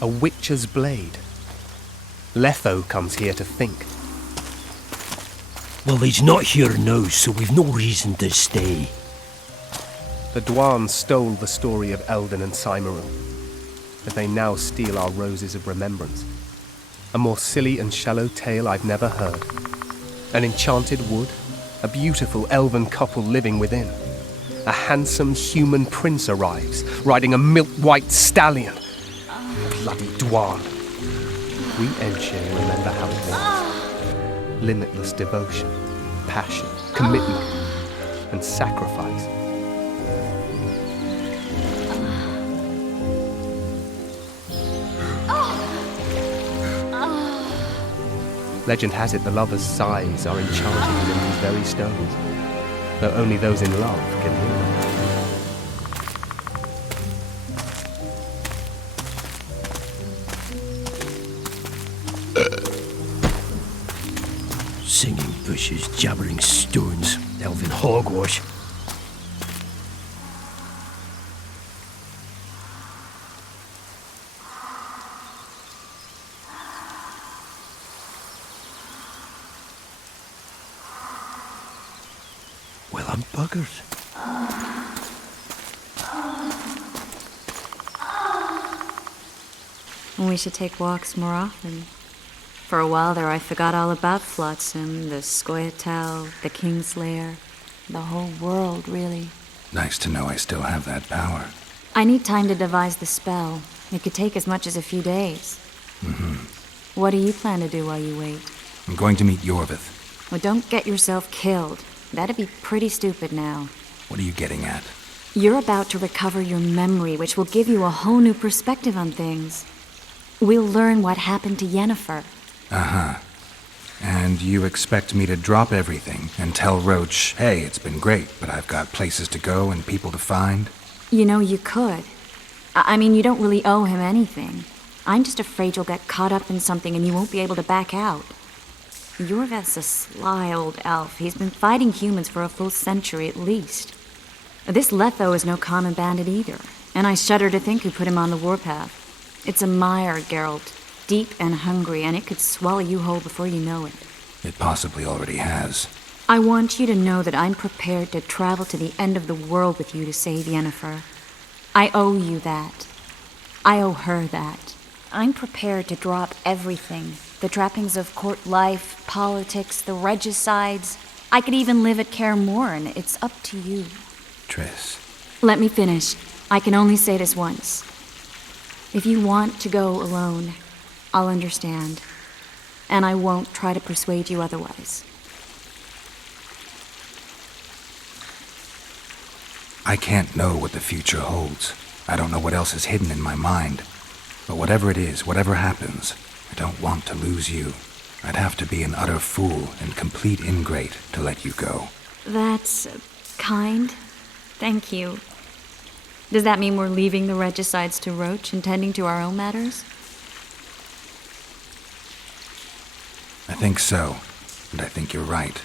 A witcher's blade. Letho comes here to think. Well, he's not here now, so we've no reason to stay. The Dwan stole the story of Eldon and Cymoril, but they now steal our roses of remembrance. A more silly and shallow tale I've never heard. An enchanted wood, a beautiful elven couple living within. A handsome human prince arrives, riding a milk-white stallion. Bloody Dwan. We Enshare remember how it was. Limitless devotion, passion, commitment, and sacrifice. Legend has it the lovers' sighs are enchanting within these very stones, though only those in love can hear them. Singing bushes, jabbering stones, elven hogwash. Well, I'm buggered. We should take walks more often. For a while there, I forgot all about Flotsam, the Scoia'tael, the Kingslayer, the whole world, really. Nice to know I still have that power. I need time to devise the spell. It could take as much as a few days. What do you plan to do while you wait? I'm going to meet Yorvith. Well, don't get yourself killed. That'd be pretty stupid now. What are you getting at? You're about to recover your memory, which will give you a whole new perspective on things. We'll learn what happened to Yennefer. And you expect me to drop everything and tell Roach, hey, it's been great, but I've got places to go and people to find? You know, you could. I mean, you don't really owe him anything. I'm just afraid you'll get caught up in something and you won't be able to back out. Yorveth's a sly old elf. He's been fighting humans for a full century at least. This Letho is no common bandit either, and I shudder to think who put him on the warpath. It's a mire, Geralt, deep and hungry, and it could swallow you whole before you know it. It possibly already has. I want you to know that I'm prepared to travel to the end of the world with you to save Yennefer. I owe you that. I owe her that. I'm prepared to drop everything. The trappings of court life, politics, the regicides. I could even live at Kaer Morhen. It's up to you. Triss. Let me finish. I can only say this once. If you want to go alone, I'll understand. And I won't try to persuade you otherwise. I can't know what the future holds. I don't know what else is hidden in my mind. But whatever it is, whatever happens, I don't want to lose you. I'd have to be an utter fool and complete ingrate to let you go. That's kind. Thank you. Does that mean we're leaving the regicides to Roach and tending to our own matters? I think so, and I think you're right.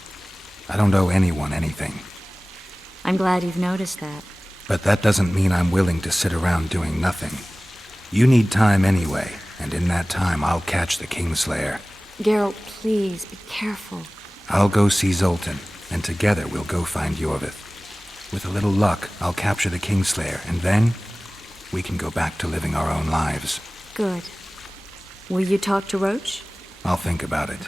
I don't owe anyone anything. I'm glad you've noticed that. But that doesn't mean I'm willing to sit around doing nothing. You need time anyway, and in that time I'll catch the Kingslayer. Geralt, please, be careful. I'll go see Zoltan, and together we'll go find Yorveth. With a little luck, I'll capture the Kingslayer, and then we can go back to living our own lives. Good. Will you talk to Roach? I'll think about it.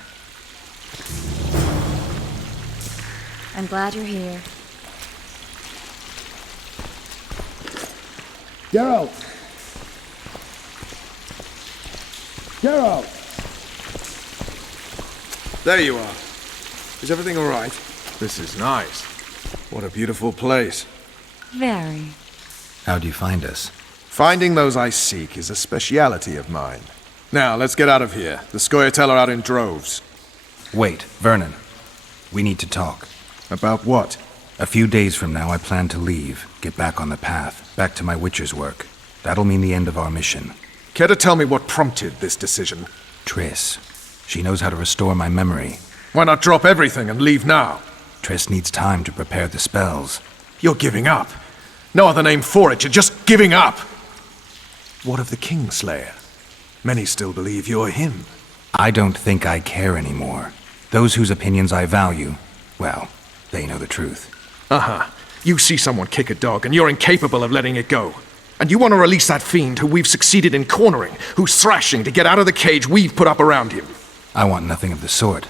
I'm glad you're here. Geralt! Geralt! There you are. Is everything all right? This is nice. What a beautiful place. Very. How'd you find us? Finding those I seek is a speciality of mine. Now, let's get out of here. The Scoia'tael are out in droves. Wait, Vernon. We need to talk. About what? A few days from now, I plan to leave, get back on the path, back to my witcher's work. That'll mean the end of our mission. Care to tell me what prompted this decision? Triss. She knows how to restore my memory. Why not drop everything and leave now? Triss needs time to prepare the spells. You're giving up. No other name for it. You're just giving up. What of the Kingslayer? Many still believe you're him. I don't think I care anymore. Those whose opinions I value, well, they know the truth. Uh-huh. You see someone kick a dog and you're incapable of letting it go. And you want to release that fiend who we've succeeded in cornering, who's thrashing to get out of the cage we've put up around him. I want nothing of the sort.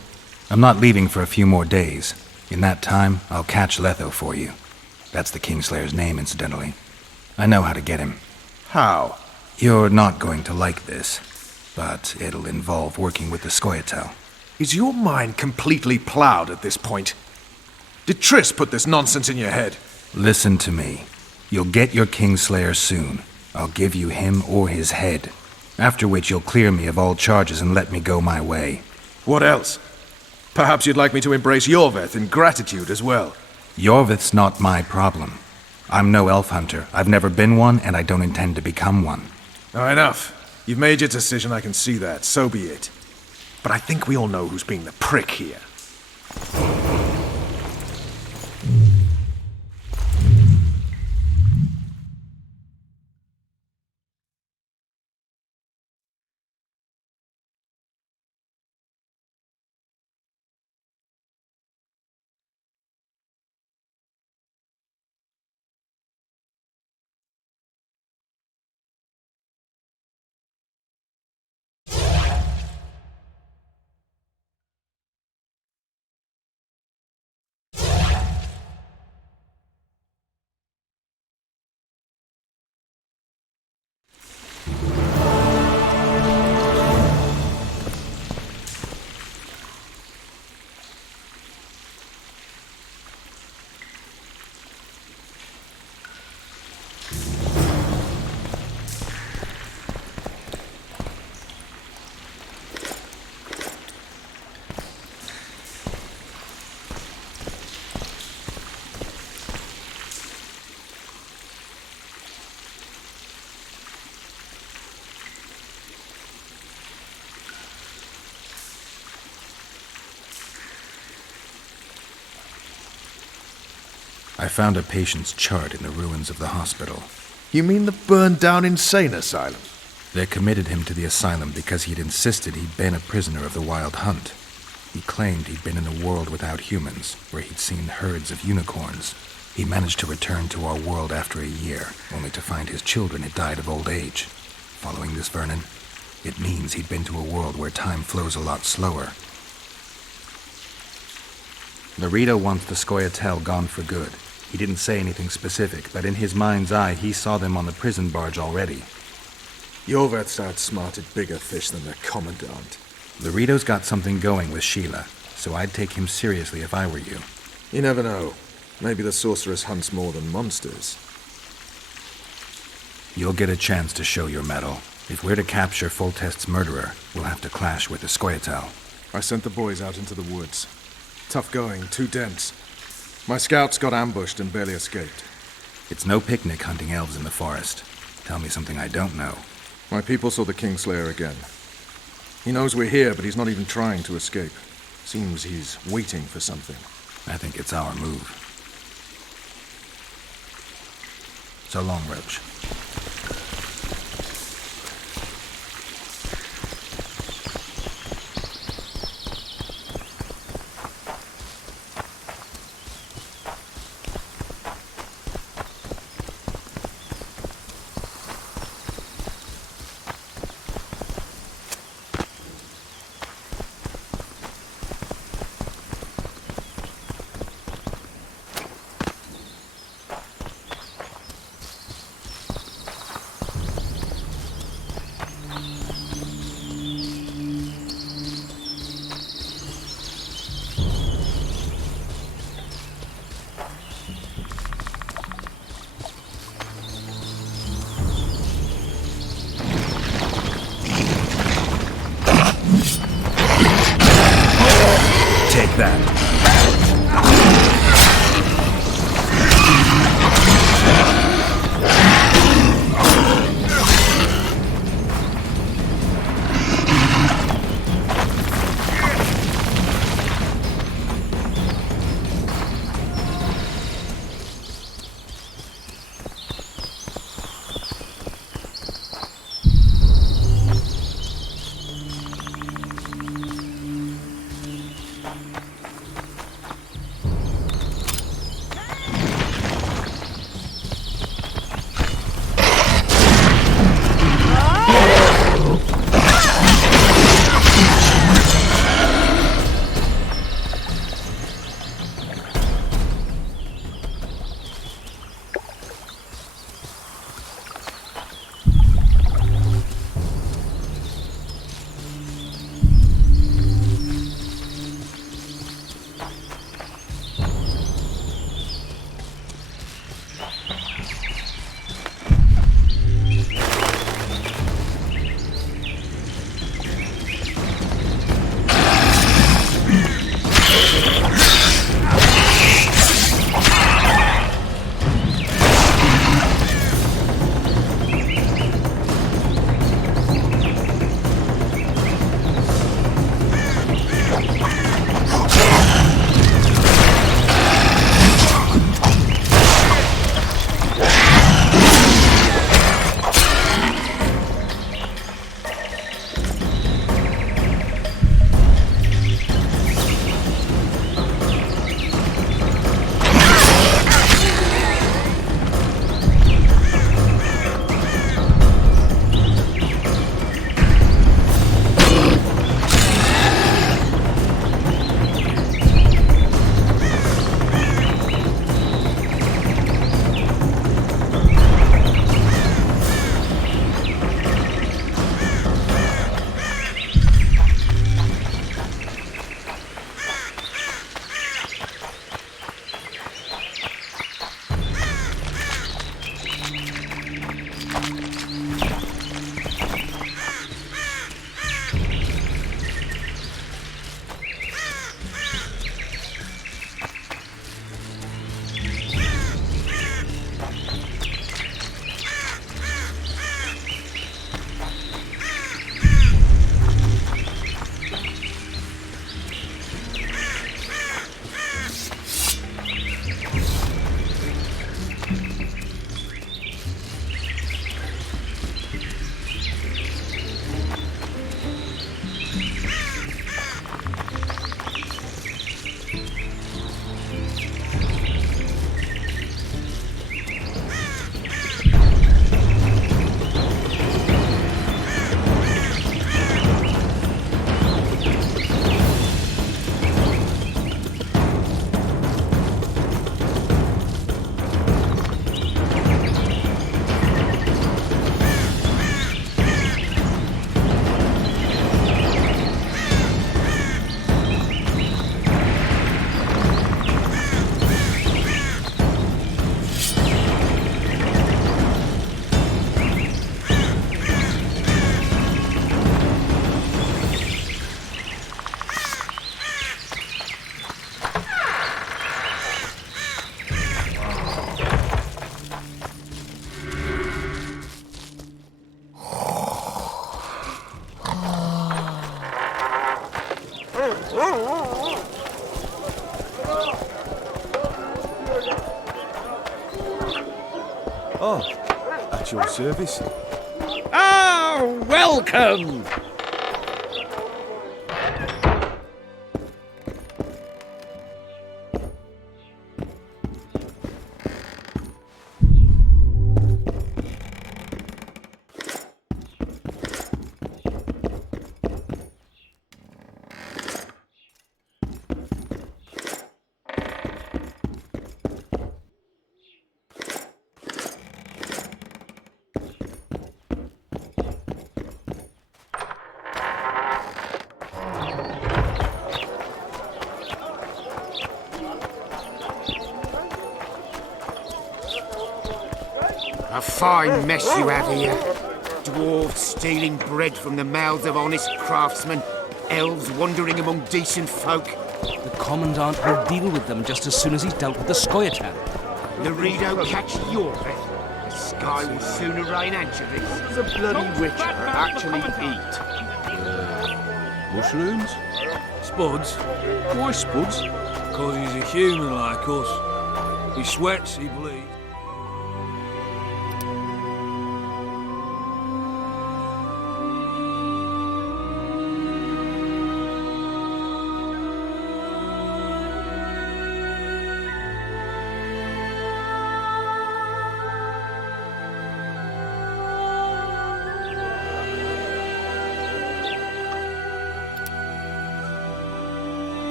I'm not leaving for a few more days. In that time, I'll catch Letho for you. That's the Kingslayer's name, incidentally. I know how to get him. How? You're not going to like this, but it'll involve working with the Scoia'tael. Is your mind completely plowed at this point? Did Triss put this nonsense in your head? Listen to me. You'll get your Kingslayer soon. I'll give you him or his head. After which you'll clear me of all charges and let me go my way. What else? Perhaps you'd like me to embrace Yorveth in gratitude as well. Yorveth's not my problem. I'm no elf hunter. I've never been one, and I don't intend to become one. Enough. You've made your decision, I can see that. So be it. But I think we all know who's being the prick here. I found a patient's chart in the ruins of the hospital. You mean the burned-down insane asylum? They committed him to the asylum because he'd insisted he'd been a prisoner of the Wild Hunt. He claimed he'd been in a world without humans, where he'd seen herds of unicorns. He managed to return to our world after a year, only to find his children had died of old age. Following this, Vernon, it means he'd been to a world where time flows a lot slower. Laredo wants the Scoia'tael gone for good. He didn't say anything specific, but in his mind's eye, he saw them on the prison barge already. Your vets outsmarted bigger fish than their commandant. Laredo's got something going with Sheila, so I'd take him seriously if I were you. You never know. Maybe the sorceress hunts more than monsters. You'll get a chance to show your mettle. If we're to capture Foltest's murderer, we'll have to clash with the Scoia'tael. I sent the boys out into the woods. Tough going, too dense. My scouts got ambushed and barely escaped. It's no picnic hunting elves in the forest. Tell me something I don't know. My people saw the Kingslayer again. He knows we're here, but he's not even trying to escape. Seems he's waiting for something. I think it's our move. So long, Roach. Oh, at your service. Oh, welcome! A fine mess you have here. Dwarves stealing bread from the mouths of honest craftsmen. Elves wandering among decent folk. The Commandant will deal with them just as soon as he's dealt with the Scoia'tael. Laredo catch your breath. The sky will sooner rain anchovies. What does a bloody witcher actually eat? Mushrooms? Spuds? Why spuds? Because he's a human like us. He sweats, he bleeds.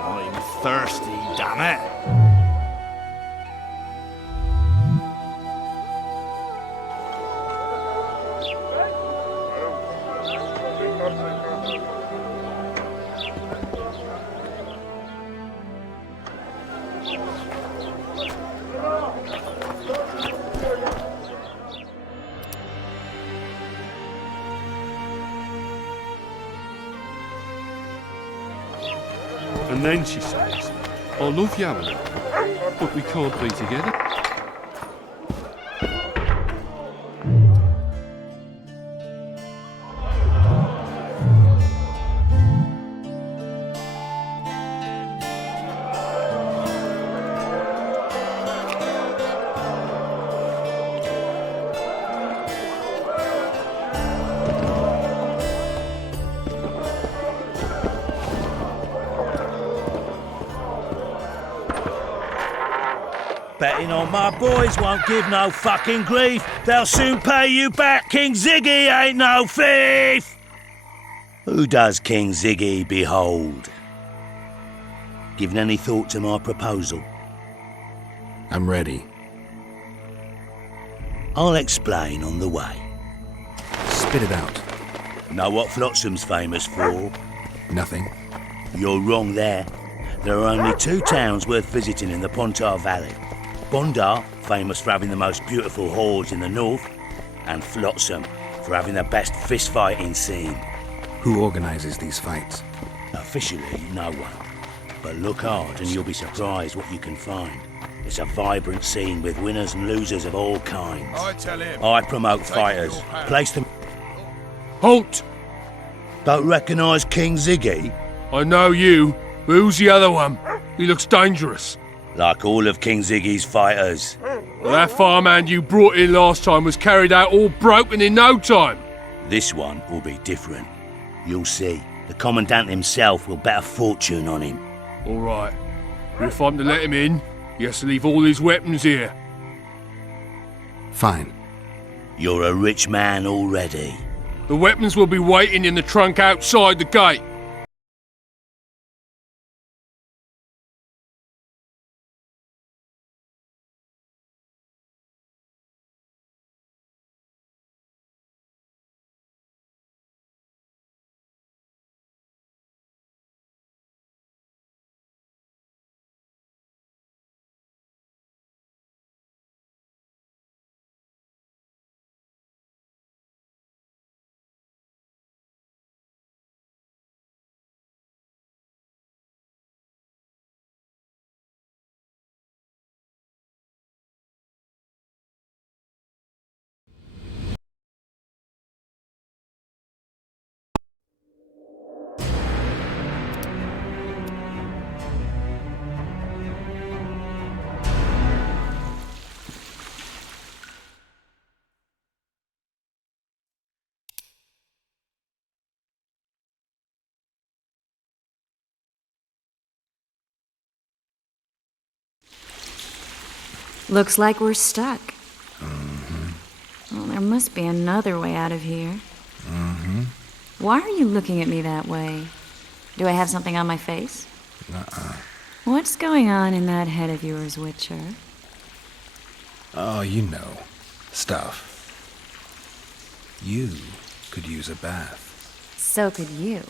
I'm thirsty, damn it. And then she says, I love you, Alan, but we can't be together. Betting on my boys won't give no fucking grief. They'll soon pay you back. King Ziggy ain't no thief. Who does King Ziggy behold? Given any thought to my proposal? I'm ready. I'll explain on the way. Spit it out. Know what Flotsam's famous for? Nothing. You're wrong there. There are only two towns worth visiting in the Pontar Valley. Bondar, famous for having the most beautiful halls in the north, and Flotsam, for having the best fist-fighting scene. Who organises these fights? Officially, no one. But look hard and you'll be surprised what you can find. It's a vibrant scene with winners and losers of all kinds. I tell him. I promote fighters, place them... Halt! Don't recognise King Ziggy? I know you, but who's the other one? He looks dangerous. Like all of King Ziggy's fighters. Well, that farmhand you brought in last time was carried out all broken in no time. This one will be different. You'll see. The Commandant himself will bet a fortune on him. All right. But if I'm to let him in, he has to leave all his weapons here. Fine. You're a rich man already. The weapons will be waiting in the trunk outside the gate. Looks like we're stuck. Well, there must be another way out of here. Why are you looking at me that way? Do I have something on my face? What's going on in that head of yours, Witcher? Oh, you know. Stuff. You could use a bath. So could you.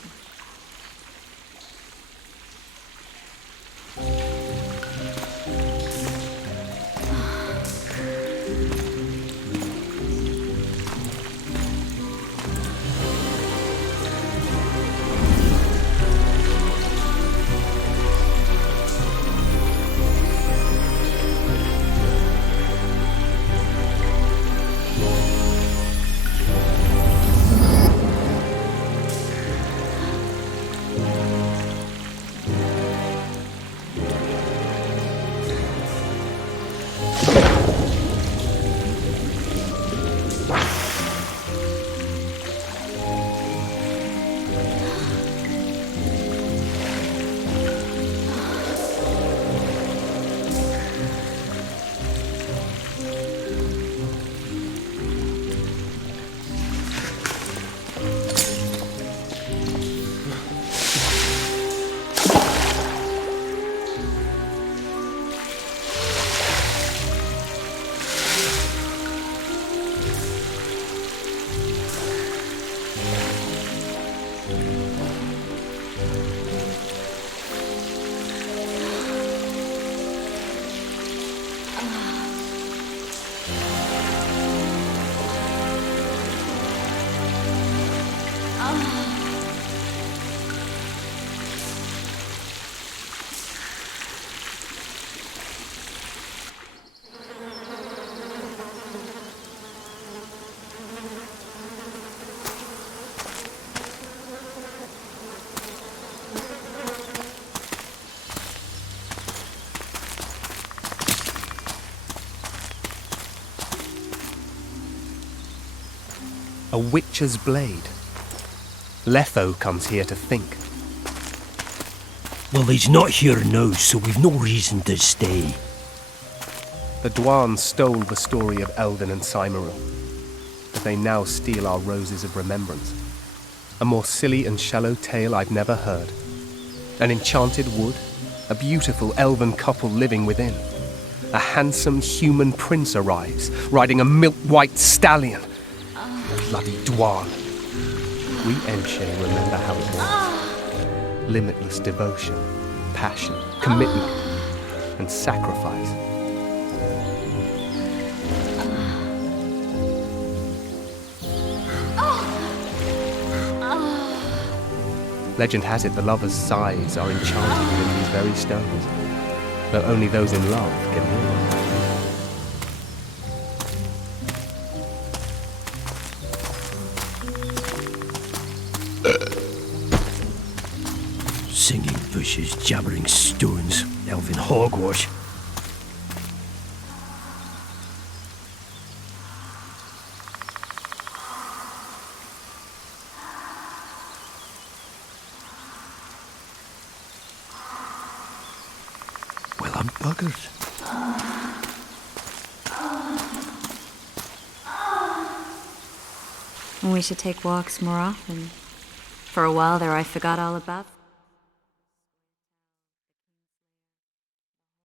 A witcher's blade. Letho comes here to think. Well, he's not here now, so we've no reason to stay. The Dwan stole the story of Eldon and Cymoril, but they now steal our roses of remembrance. A more silly and shallow tale I've never heard. An enchanted wood, a beautiful elven couple living within. A handsome human prince arrives, riding a milk-white stallion. Bloody Dwan. We Enshe remember how it was. Limitless devotion, passion, commitment, and sacrifice. Legend has it the lovers' sighs are enchanted within these very stones, though only those in love can hear them. Singing bushes, jabbering stones, elfin hogwash. Well, I'm buggered. We should take walks more often. For a while there, I forgot all about